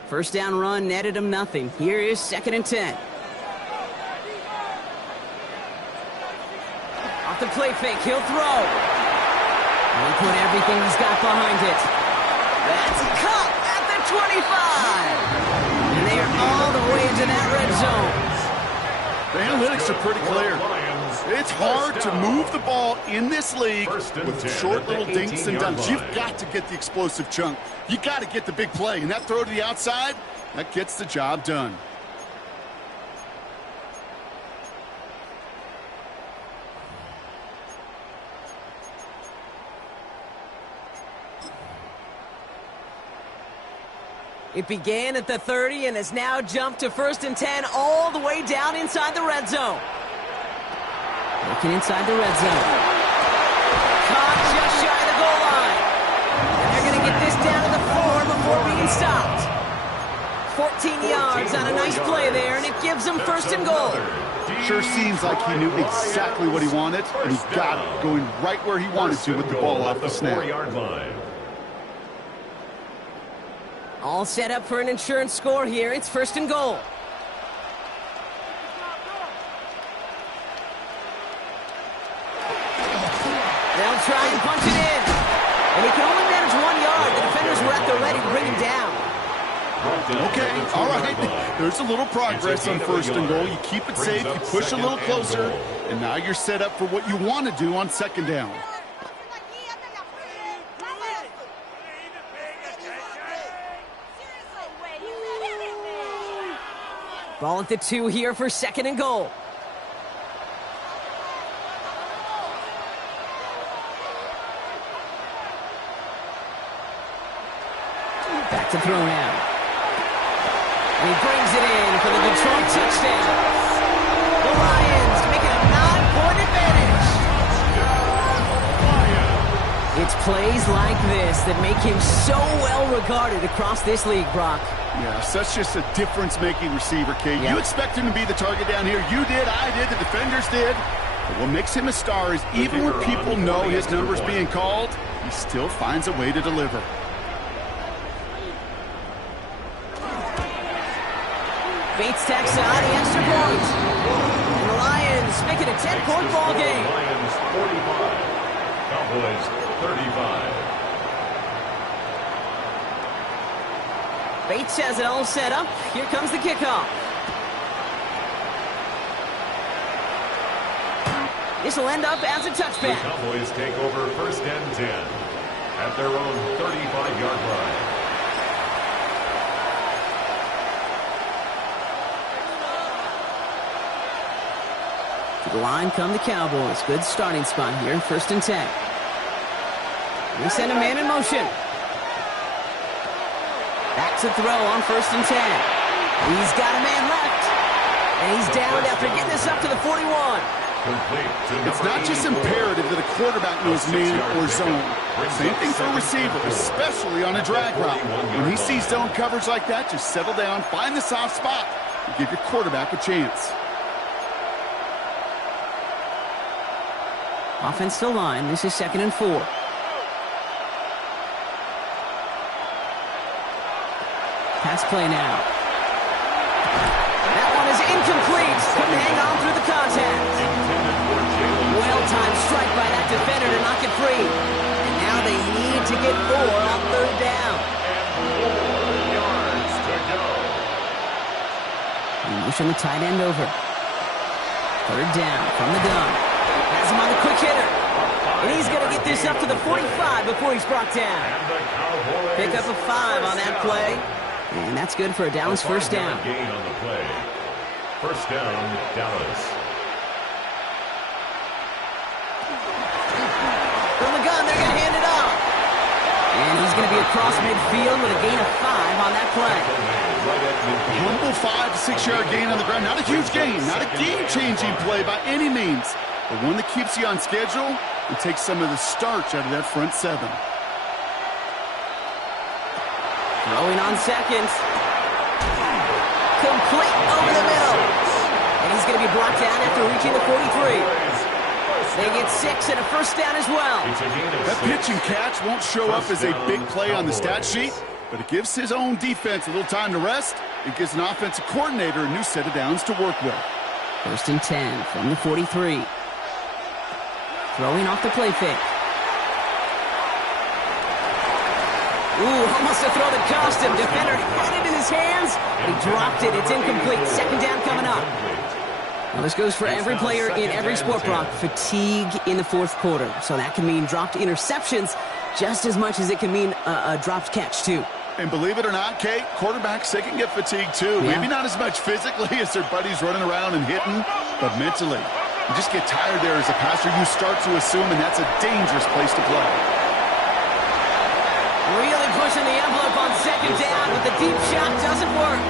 First down run netted him nothing. Here is 2nd and 10. Off the play fake, he'll throw. And he put everything he's got behind it. That's caught at the 25. And they are all the way into that red zone. The analytics are pretty clear. It's hard to move the ball in this league with short little dinks and dunks. You've got to get the explosive chunk. You got to get the big play. And that throw to the outside, that gets the job done. It began at the 30 and has now jumped to 1st and 10 all the way down inside the red zone. Looking inside the red zone. Caught just shy of the goal line. And they're going to get this down to the 4 before being stopped. 14 yards on a nice play there, and it gives them 1st and goal. Sure seems like he knew exactly what he wanted, and he got it, going right where he wanted to with the ball off the snap. 4-yard line. All set up for an insurance score here. It's 1st and goal. They'll try and punch it in. And he can only manage 1 yard. The defenders were at the ready to bring him down. brought down Okay, at the all 2-yard right. line. There's a little progress on It's a gain of a first and goal. yard. You keep it Brings safe, up you push a little second and closer, goal. and now you're set up for what you want to do on second down. Ball at the 2 here for second and goal. Back to throw now. And he brings it in for the Detroit touchdown. The Lions make it a 9-point advantage. It's plays like this that make him so well regarded across this league, Brock. Yeah, such just a difference-making receiver, Kate. Yeah. You expect him to be the target down here. You did, I did, the defenders did. But what makes him a star is even when people know his number's being called, he still finds a way to deliver. Bates tacks on the extra point. And the Lions make it a 10-point ball game. Lions 45. Cowboys 35. Bates has it all set up. Here comes the kickoff. This will end up as a The touchback. Cowboys take over first and 10 at their own 35-yard line. To the line come the Cowboys. Good starting spot here, first and 10. They send a man in motion. Back to throw on first and 10. He's got a man left. And he's down after getting this up to the 41. It's not just imperative that a quarterback knows man or zone. Same thing for a receiver, especially on a drag route. When he sees zone coverage like that, just settle down, find the soft spot, and give your quarterback a chance. Offensive line, this is second and 4. Pass play now. That one is incomplete. Couldn't hang on through the contact. Well-timed strike by that defender to knock it free. And now they need to get 4 on third down. Yards to go. They motion the tight end over. Third down from the gun. Has him on the quick hitter. And he's going to get this up to the 45 before he's brought down. And the Cowboys Pick up a 5 on that play. And that's good for a Dallas first down. Gain on the play. First down, Dallas. From the gun, they're going to hand it off. And he's going to be across midfield with a gain of 5 on that play. Humble 5 to 6 yard gain on the ground. Not a huge gain, not a game-changing play by any means, but one that keeps you on schedule and takes some of the starch out of that front 7. Throwing on second. Complete over the middle. And he's going to be brought down after reaching the 43. They get 6 and a first down as well. That pitch and catch won't show up as a big play on the stat sheet, but it gives his own defense a little time to rest. It gives an offensive coordinator a new set of downs to work with. First and 10 from the 43. Throwing off the play fake. Ooh, almost a throw that cost him. Defender had it in his hands, but he dropped it. It's incomplete. Second down coming up. Now this goes for every player in every sport, Brock. Fatigue in the fourth quarter. So that can mean dropped interceptions just as much as it can mean a dropped catch, too. And believe it or not, Kate, quarterbacks, they can get fatigued, too. Yeah. Maybe not as much physically as their buddies running around and hitting, but mentally. You just get tired there as a passer. You start to assume, and that's a dangerous place to play. Really pushing the envelope on second down, but the deep shot doesn't work.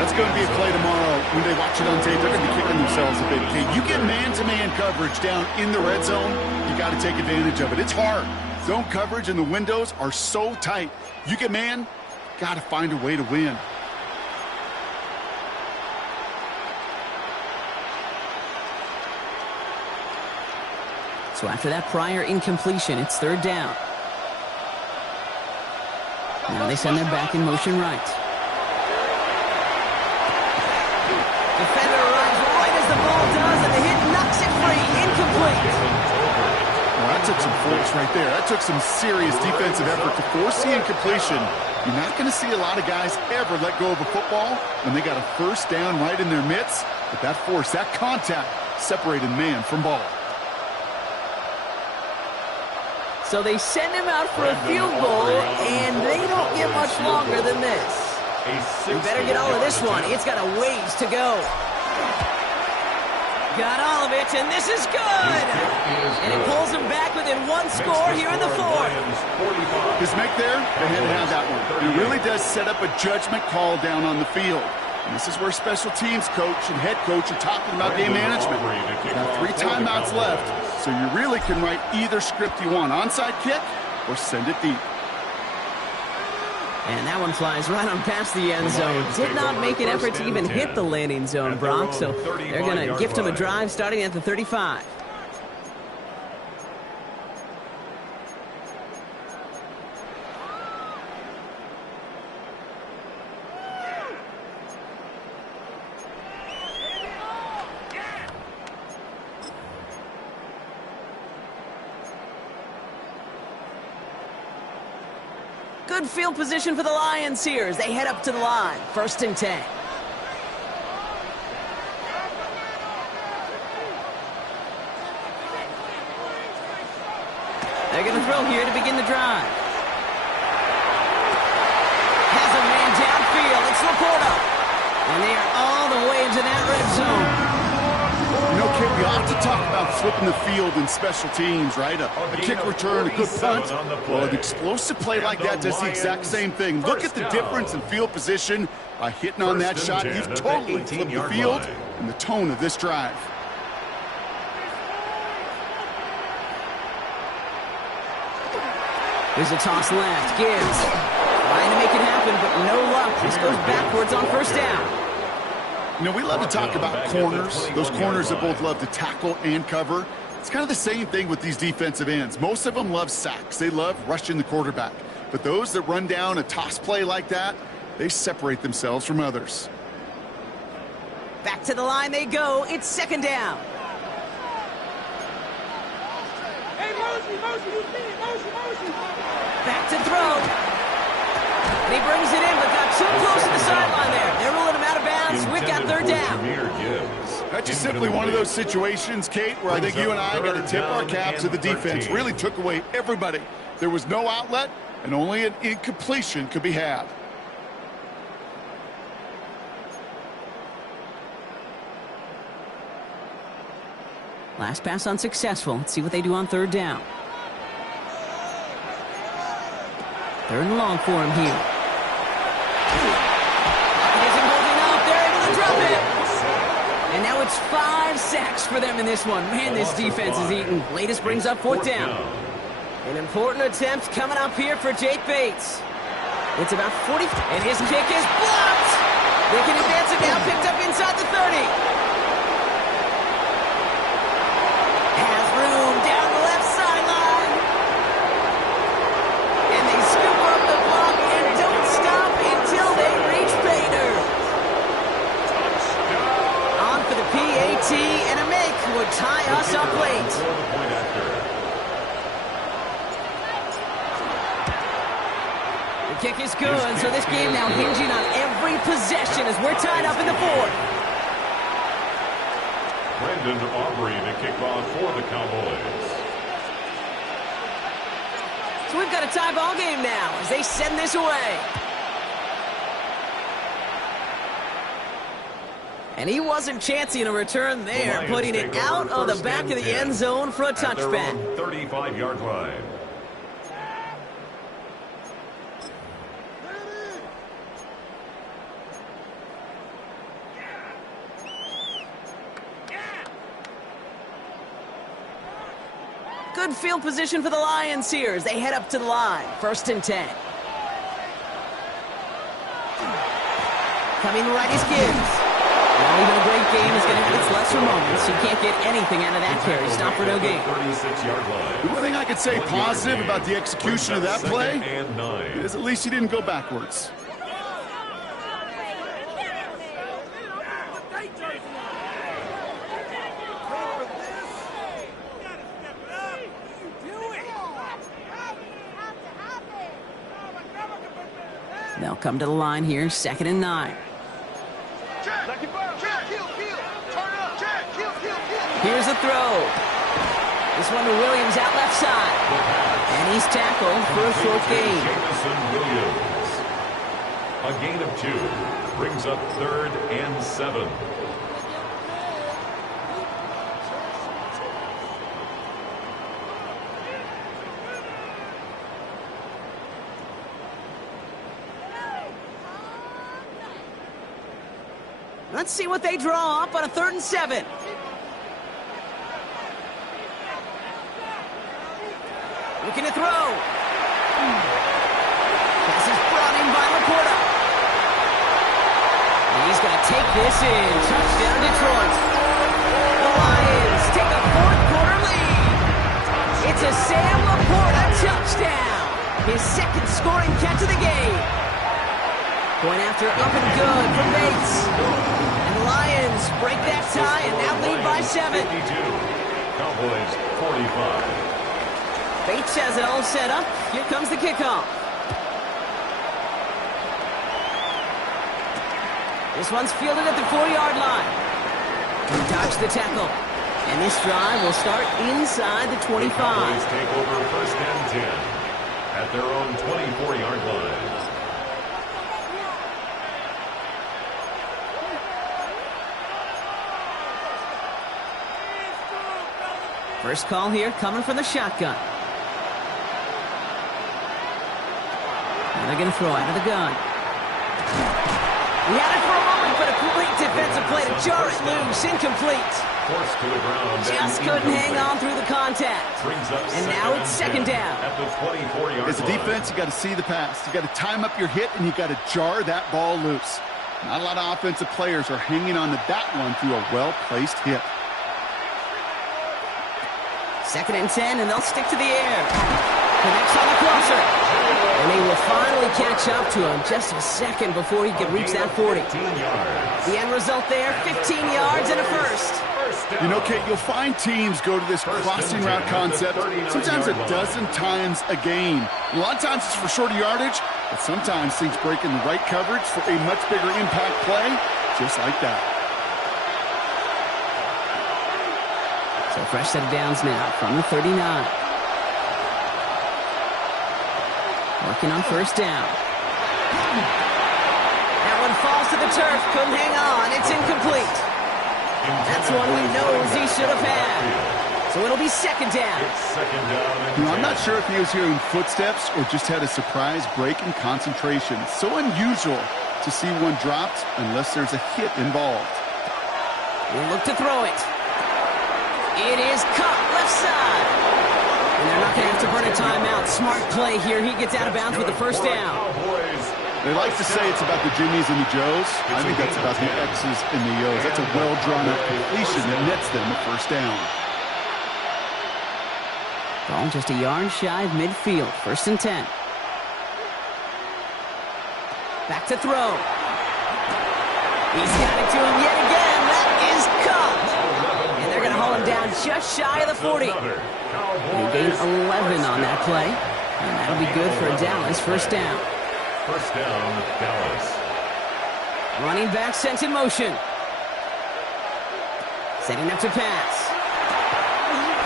That's going to be a play tomorrow. When they watch it on tape, they're going to be kicking themselves a bit. Kate, you get man-to-man coverage down in the red zone, you got to take advantage of it. It's hard. Zone coverage and the windows are so tight. You get man, got to find a way to win. So after that prior incompletion, it's third down. Now they send their back in motion right. Defender arrives right as the ball does, and the hit knocks it free. Incomplete. Well, that took some force right there. That took some serious defensive effort to force the incompletion. You're not going to see a lot of guys ever let go of a football when they got a first down right in their midst. But that force, that contact, separated man from ball. So they send him out for a field goal, and they don't get much longer than this. You better get all of this one. It's got a ways to go. Got all of it, and this is good. And it pulls them back within one score here in the fourth. His make there, they had to have that one. It really does set up a judgment call down on the field. And this is where special teams coach and head coach are talking about game management. Got 3 timeouts left, so you really can write either script you want. Onside kick or send it deep. And that one flies right on past the end zone. Did not make an effort to even hit the landing zone, Brock, so they're going to gift him a drive starting at the 35. Good field position for the Lions here as they head up to the line. 1st and 10. They're going to throw here to begin the drive. Has a man downfield. It's Laporta. And they are all the way into that red zone. You know, Kate, we ought to talk about flipping the field in special teams, right? A kick return, a good punt. Well, an explosive play like that does the exact same thing. Look at the difference in field position by hitting on that shot. You've totally flipped the field and the tone of this drive. Here's a toss left. Gibbs trying to make it happen, but no luck. This goes backwards on 1st down. You know, we love to talk about corners, those corners that both love to tackle and cover. It's kind of the same thing with these defensive ends. Most of them love sacks. They love rushing the quarterback. But those that run down a toss play like that, they separate themselves from others. Back to the line they go. It's 2nd down. Hey, Mosey, you see it, Mosey. Back to throw. And he brings it in, but got too close to the sideline there. They're ruling him out of bounds. We've got 3rd down. That's just simply one of those situations, Kate, where I think you and I got to tip our cap to the defense. Really took away everybody. There was no outlet, and only an incompletion could be had. Last pass unsuccessful. Let's see what they do on 3rd down. 3rd and long for him here. Pocket isn't holding up. They're able to drop it. And now it's 5 sacks for them in this one. Man, this defense is eating. Latest brings up 4th down. An important attempt coming up here for Jake Bates. It's about 40, and his kick is blocked. They can advance it now, picked up inside the 30. Has room down the left sideline. And they scoop up the block and don't stop until they reach pay dirt. On for the PAT, and a make would tie us up late. The kick is good, so this game now hinging on every possession as we're tied up in the 4th. Brendan Aubrey to kick off for the Cowboys. So we've got a tie ball game now as they send this away. And he wasn't chancing a return there, putting it out of the back of the end zone for a touchback. 35-yard line. Good field position for the Lions here as they head up to the line. 1st and 10. Coming right is Gibbs. Well, even a great game is going to have its lesser moments. You can't get anything out of that carry. Stop for no gain. 36-yard line. The one thing I could say positive about the execution of that play is at least he didn't go backwards. They'll come to the line here, 2nd and 9. Here's a throw. This one to Williams out left side. And he's tackled for a short gain. Williams. A gain of 2 brings up 3rd and 7. Let's see what they draw up on a 3rd and 7. Looking to throw. Pass is brought in by Laporta. And he's going to take this in. Touchdown, Detroit. The Lions take a 4th quarter lead. It's a Sam Laporta touchdown. His 2nd scoring catch of the game. Going after up and good from Bates. And the Lions break that tie and now lead by 7. 52. Cowboys 45. Bates has it all set up. Here comes the kickoff. This one's fielded at the 4-yard line. He dodged the tackle. And this drive will start inside the 25. The Cowboys take over 1st and 10 at their own 24-yard line. First call here coming from the shotgun. Now they're going to throw out of the gun. He had it for a moment, but a great defensive play to jar it loose. Incomplete. Forced to the ground. Just couldn't hang on through the contact. And now it's 2nd down. At the 24-yard line. As a defense, you got to see the pass. You got to time up your hit, and you got to jar that ball loose. Not a lot of offensive players are hanging on to that one through a well-placed hit. 2nd and 10, and they'll stick to the air. Connects on the crosser. And they will finally catch up to him just a second before he can reach that 40. The end result there, 15 yards and a first. You know, Kate, you'll find teams go to this crossing route concept sometimes a dozen times a game. A lot of times it's for shorter yardage, but sometimes things break in the right coverage for a much bigger impact play, just like that. So fresh set of downs now from the 39. Working on 1st down. That one falls to the turf. Couldn't hang on. It's incomplete. That's one he knows he should have had. So it'll be 2nd down. You know, I'm not sure if he was hearing footsteps or just had a surprise break in concentration. So unusual to see one dropped unless there's a hit involved. We'll look to throw it. It is caught left side. And they're not going to have to burn a timeout. Smart play here. He gets out of bounds with the 1st down. They like to say it's about the Jimmies and the Joes. I think that's about the X's and the O's. That's a well-drawn-up completion that nets them a 1st down. Ball just a yard shy of midfield. 1st and 10. Back to throw. He's got it to him yet again. That is caught. And they're going to haul him down just shy of the 40. They gain 11 on that play. And that'll be good for a Dallas 1st down. 1st down, Dallas. Running back sent in motion. Setting up to pass.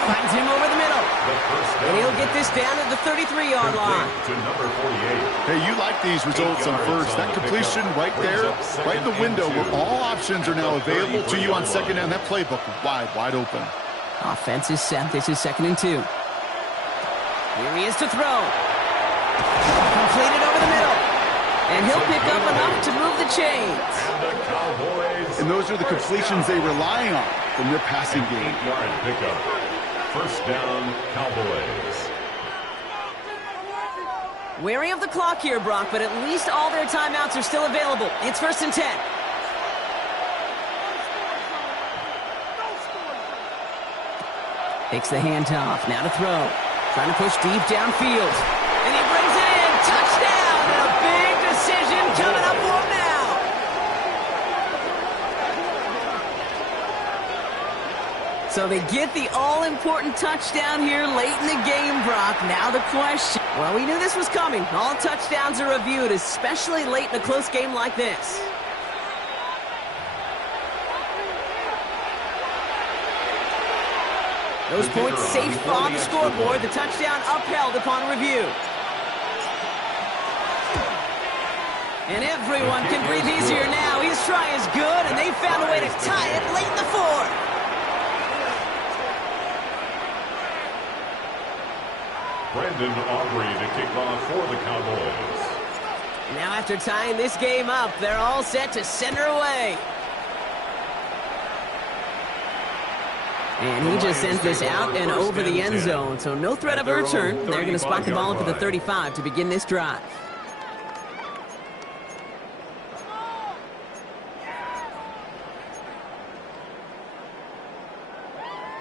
Finds him over the middle. And he'll get this down at the 33-yard line. To number 48. Hey, you like these results on 1st. That completion right there, right in the window where all options are now available to you on 2nd down. That playbook wide open. Offense is set. This is 2nd and 2. Here he is to throw. Completed over the middle. And he'll pick up enough to move the chains. And those are the completions they rely on from their passing game. 8-yard pickup. 1st down, Cowboys. Wary of the clock here, Brock, but at least all their timeouts are still available. It's 1st and 10. Takes the handoff. Now to throw. Trying to push deep downfield. And he brings it in. Touchdown! And a big decision coming up for him now. So they get the all-important touchdown here late in the game, Brock. Now the question. Well, we knew this was coming. All touchdowns are reviewed, especially late in a close game like this. Those points safe on the scoreboard. The touchdown upheld upon review. And everyone can breathe easier now. His try is good, and they found a way to tie it late in the fourth. Brandon Aubrey to kick off for the Cowboys. Now after tying this game up, they're all set to center away. And he just sends this out and over the end zone, so no threat of a return. They're going to spot the ball up at the 35 to begin this drive.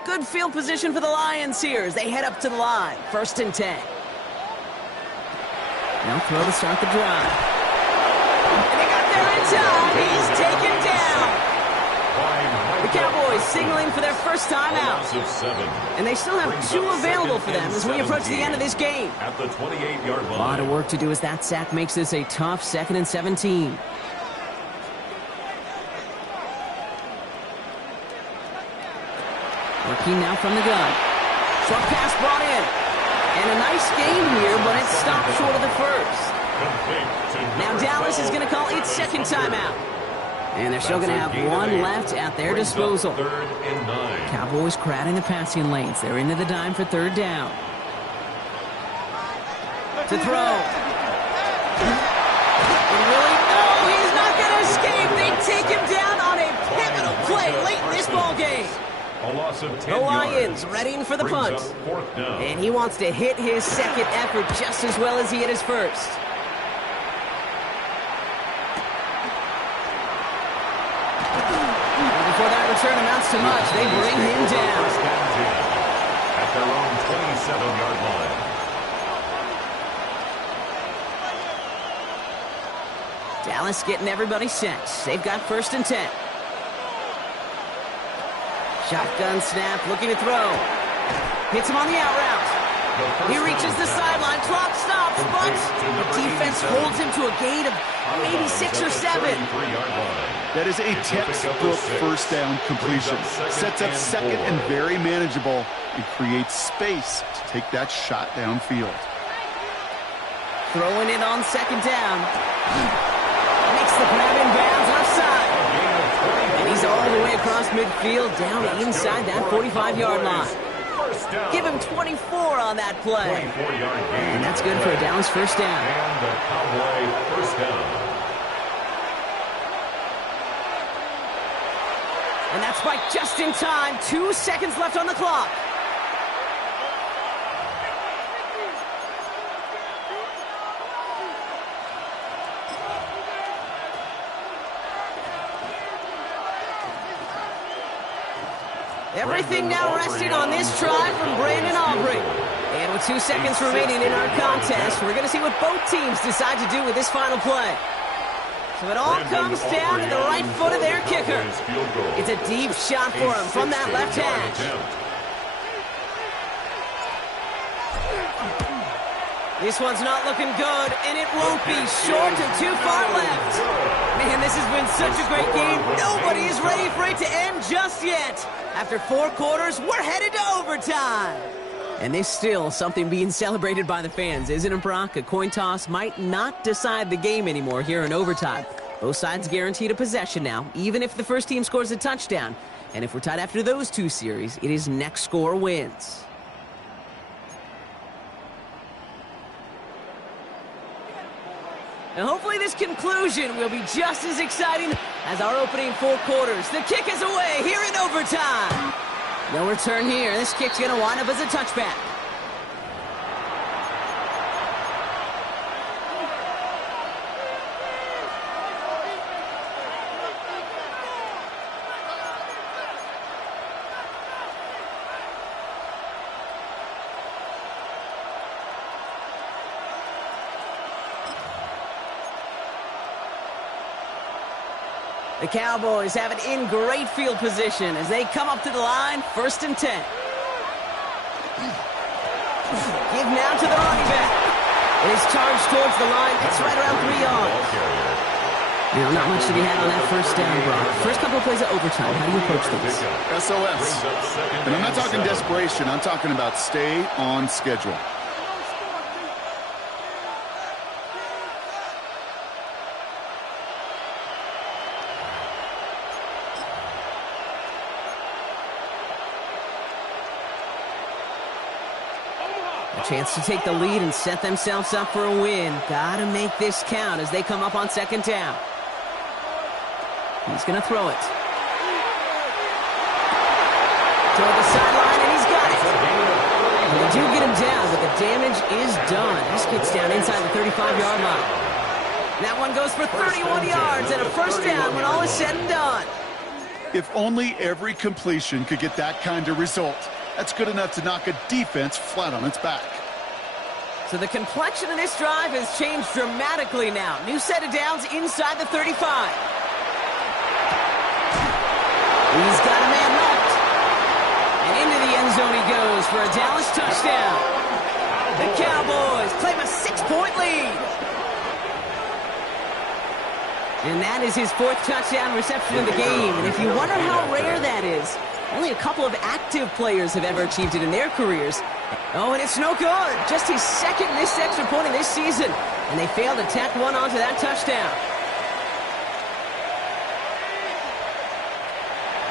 Good field position for the Lions here as they head up to the line. 1st and 10. Now throw to start the drive. And they got there in time. He's taken down. The Cowboys signaling for their first time out. And they still have 2 available for them as we approach the end of this game. At the 28-yard line. A lot of work to do as that sack makes this a tough 2nd and 17. Working now from the gun. Short pass brought in. And a nice game here, but it stopped short of the first. Now Dallas is going to call its 2nd timeout. And they're still going to have 1 left at their disposal. 3rd and 9. Cowboys crowding the passing lanes. They're into the dime for 3rd down. To throw. And really, no, he's not going to escape. They take him down on a pivotal play late in this ball game. A loss of 10 The Lions yards. readying for the punt. Brings up 4th down. And he wants to hit his 2nd effort just as well as he hit his 1st. And before that return amounts to much, they bring him down. First down 10 at their own 27-yard line. Dallas getting everybody set. They've got 1st and 10. Shotgun snap, looking to throw. Hits him on the out route. He reaches the sideline. Clock stops, but the defense holds him to a gain of maybe 6 or 7. That is a textbook first down completion. Sets up 2nd and very manageable and creates space to take that shot downfield. Throwing it on 2nd down. Makes the grab in bounds left side. And he's all the way across midfield, down inside that 45-yard line. Give him 24 on that play. And that's good for a Dallas 1st down. And the Cowboy 1st down. And that's by just in time. 2 seconds left on the clock. Everything now resting on this try from Brandon Aubrey. And with 2 seconds remaining in our contest, we're going to see what both teams decide to do with this final play. So it all comes down to the right foot of their kicker. It's a deep shot for him from that left hash. This one's not looking good, and it won't be. Short and too far left. Man, this has been such a great game. Nobody is ready for it to end just yet. After 4 quarters, we're headed to overtime. And there's still something being celebrated by the fans, isn't it, Brock? A coin toss might not decide the game anymore here in overtime. Both sides guaranteed a possession now, even if the first team scores a touchdown. And if we're tied after those 2 series, it is next score wins. And hopefully this conclusion will be just as exciting as our opening 4 quarters. The kick is away here in overtime. No return here. This kick's going to wind up as a touchback. The Cowboys have it in great field position as they come up to the line, 1st and 10. Give now to the running back. It is charged towards the line. It's right around 3 yards. Not much to be had on that first down, Brock. First couple of plays of overtime. How do you approach things? SOS. And I'm not talking desperation. I'm talking about stay on schedule. Chance to take the lead and set themselves up for a win. Gotta make this count as they come up on 2nd down. He's gonna throw it. Toward the sideline, and he's got it. And they do get him down, but the damage is done. This gets down inside the 35-yard line. That one goes for 31 yards and a 1st down when all is said and done. If only every completion could get that kind of result. That's good enough to knock a defense flat on its back. So the complexion of this drive has changed dramatically now. New set of downs inside the 35. He's got a man left. And into the end zone he goes for a Dallas touchdown. The Cowboys claim a 6-point lead. And that is his 4th touchdown reception of the game. And if you wonder how rare that is, only a couple of active players have ever achieved it in their careers. Oh, and it's no good. Just his 2nd missed extra point of this season. And they failed to tack one onto that touchdown.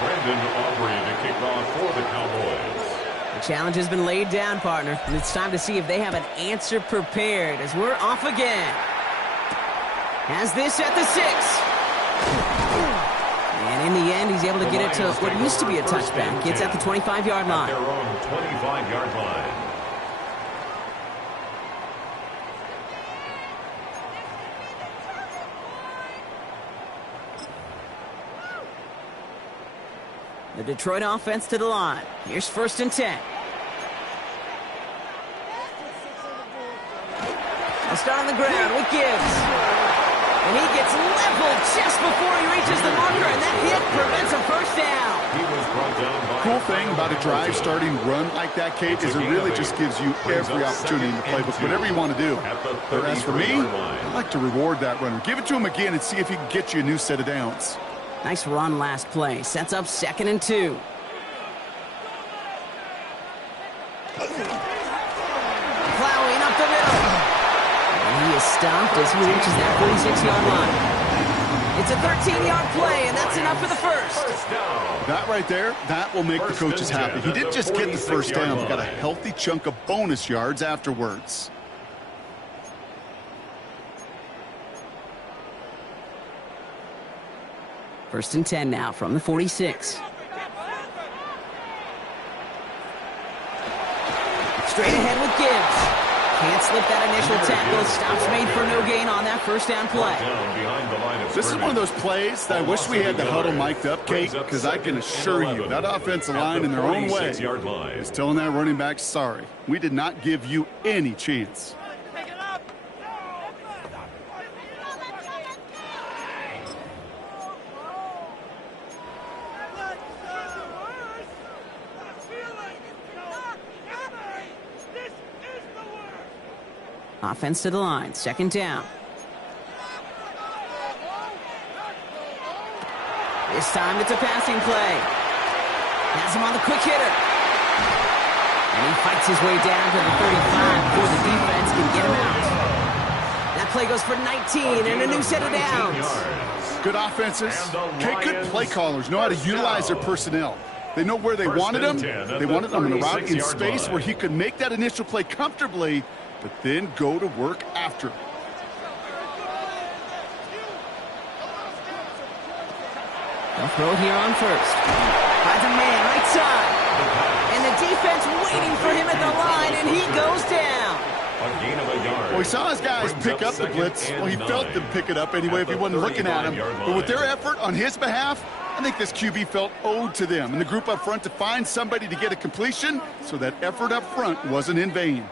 Brandon Aubrey to kick off for the Cowboys. The challenge has been laid down, partner. And it's time to see if they have an answer prepared as we're off again. Has this at the 6. And in the end, he's able to get it to what used to be a touchback. Gets at the 25-yard line. Their own 25-yard line. The Detroit offense to the line. Here's 1st and 10. They'll start on the ground with Gibbs. And he gets leveled just before he reaches the marker, and that hit prevents a 1st down. He was brought down by Cool thing about a drive starting run like that, Kate, is it really just gives you every opportunity in the playbook, whatever you want to do. But as for me, I'd like to reward that runner. Give it to him again and see if he can get you a new set of downs. Nice run last play. Sets up 2nd and 2. Plowing up the middle. And he is stopped as he reaches that 46-yard line. It's a 13-yard play, and that's enough for the 1st. That right there, that will make the coaches happy. He didn't just get the 1st down, but got a healthy chunk of bonus yards afterwards. First and 10 now from the 46. Straight ahead with Gibbs. Can't slip that initial tackle. Stops made for no gain on that 1st down play. This is one of those plays that I wish we had the huddle mic'd up, Kate, because I can assure you that offensive line in their own way is telling that running back, sorry, we did not give you any chance. Offense to the line. 2nd down. This time it's a passing play. Has him on the quick hitter. And he fights his way down to the 35 before the defense can get him out. That play goes for 19 and a new set of downs. Good offenses. Okay, good play callers know how to utilize their personnel. They know where they wanted him. They wanted him in a route in space where he could make that initial play comfortably, but then go to work after. They'll throw it here on 1st. Finds a man right side. And the defense waiting for him at the line, and he goes down. A gain of a yard. Well, he saw his guys pick up the blitz. Well, he felt them pick it up anyway if he wasn't looking at him. But with their effort on his behalf, I think this QB felt owed to them and the group up front to find somebody to get a completion, so that effort up front wasn't in vain.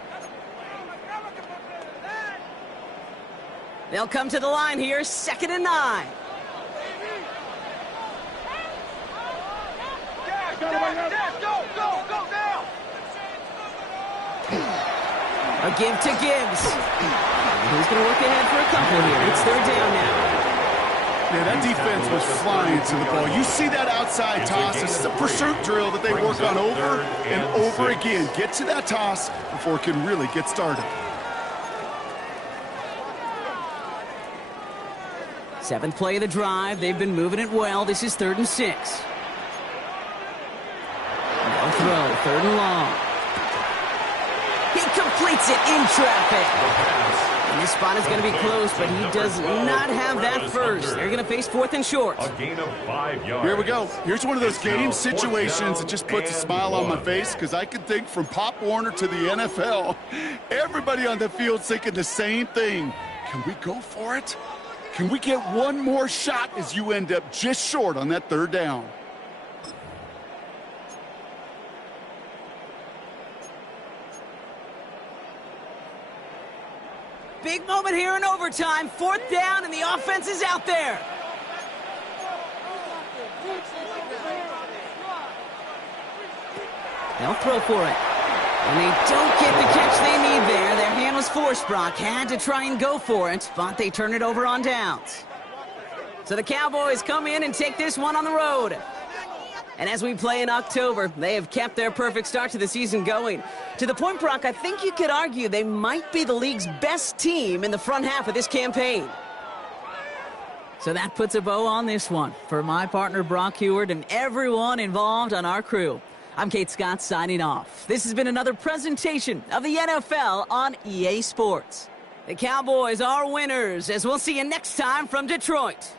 They'll come to the line here, 2nd and 9. A give to Gibbs. He's going to work ahead for a couple here. It's third down now. Yeah, that defense was flying to the ball. You see that outside toss. This is a pursuit drill that they work on over and over again. Get to that toss before it can really get started. Seventh play of the drive. They've been moving it well. This is 3rd and 6. No throw. 3rd and long. He completes it in traffic. And this spot is going to be close, but he does not have that first. They're going to face 4th and short. A gain of 5 yards. Here we go. Here's one of those game situations that just puts a smile on my face because I can think from Pop Warner to the NFL. Everybody on the field thinking the same thing. Can we go for it? Can we get one more shot as you end up just short on that 3rd down? Big moment here in overtime. 4th down, and the offense is out there. They'll throw for it. And they don't get the catch they need there. Their hand was forced, Brock. Had to try and go for it, but they turn it over on downs. So the Cowboys come in and take this one on the road. And as we play in October, they have kept their perfect start to the season going. To the point, Brock, I think you could argue they might be the league's best team in the front half of this campaign. So that puts a bow on this one. For my partner, Brock Heward, and everyone involved on our crew, I'm Kate Scott signing off. This has been another presentation of the NFL on EA Sports. The Cowboys are winners, as we'll see you next time from Detroit.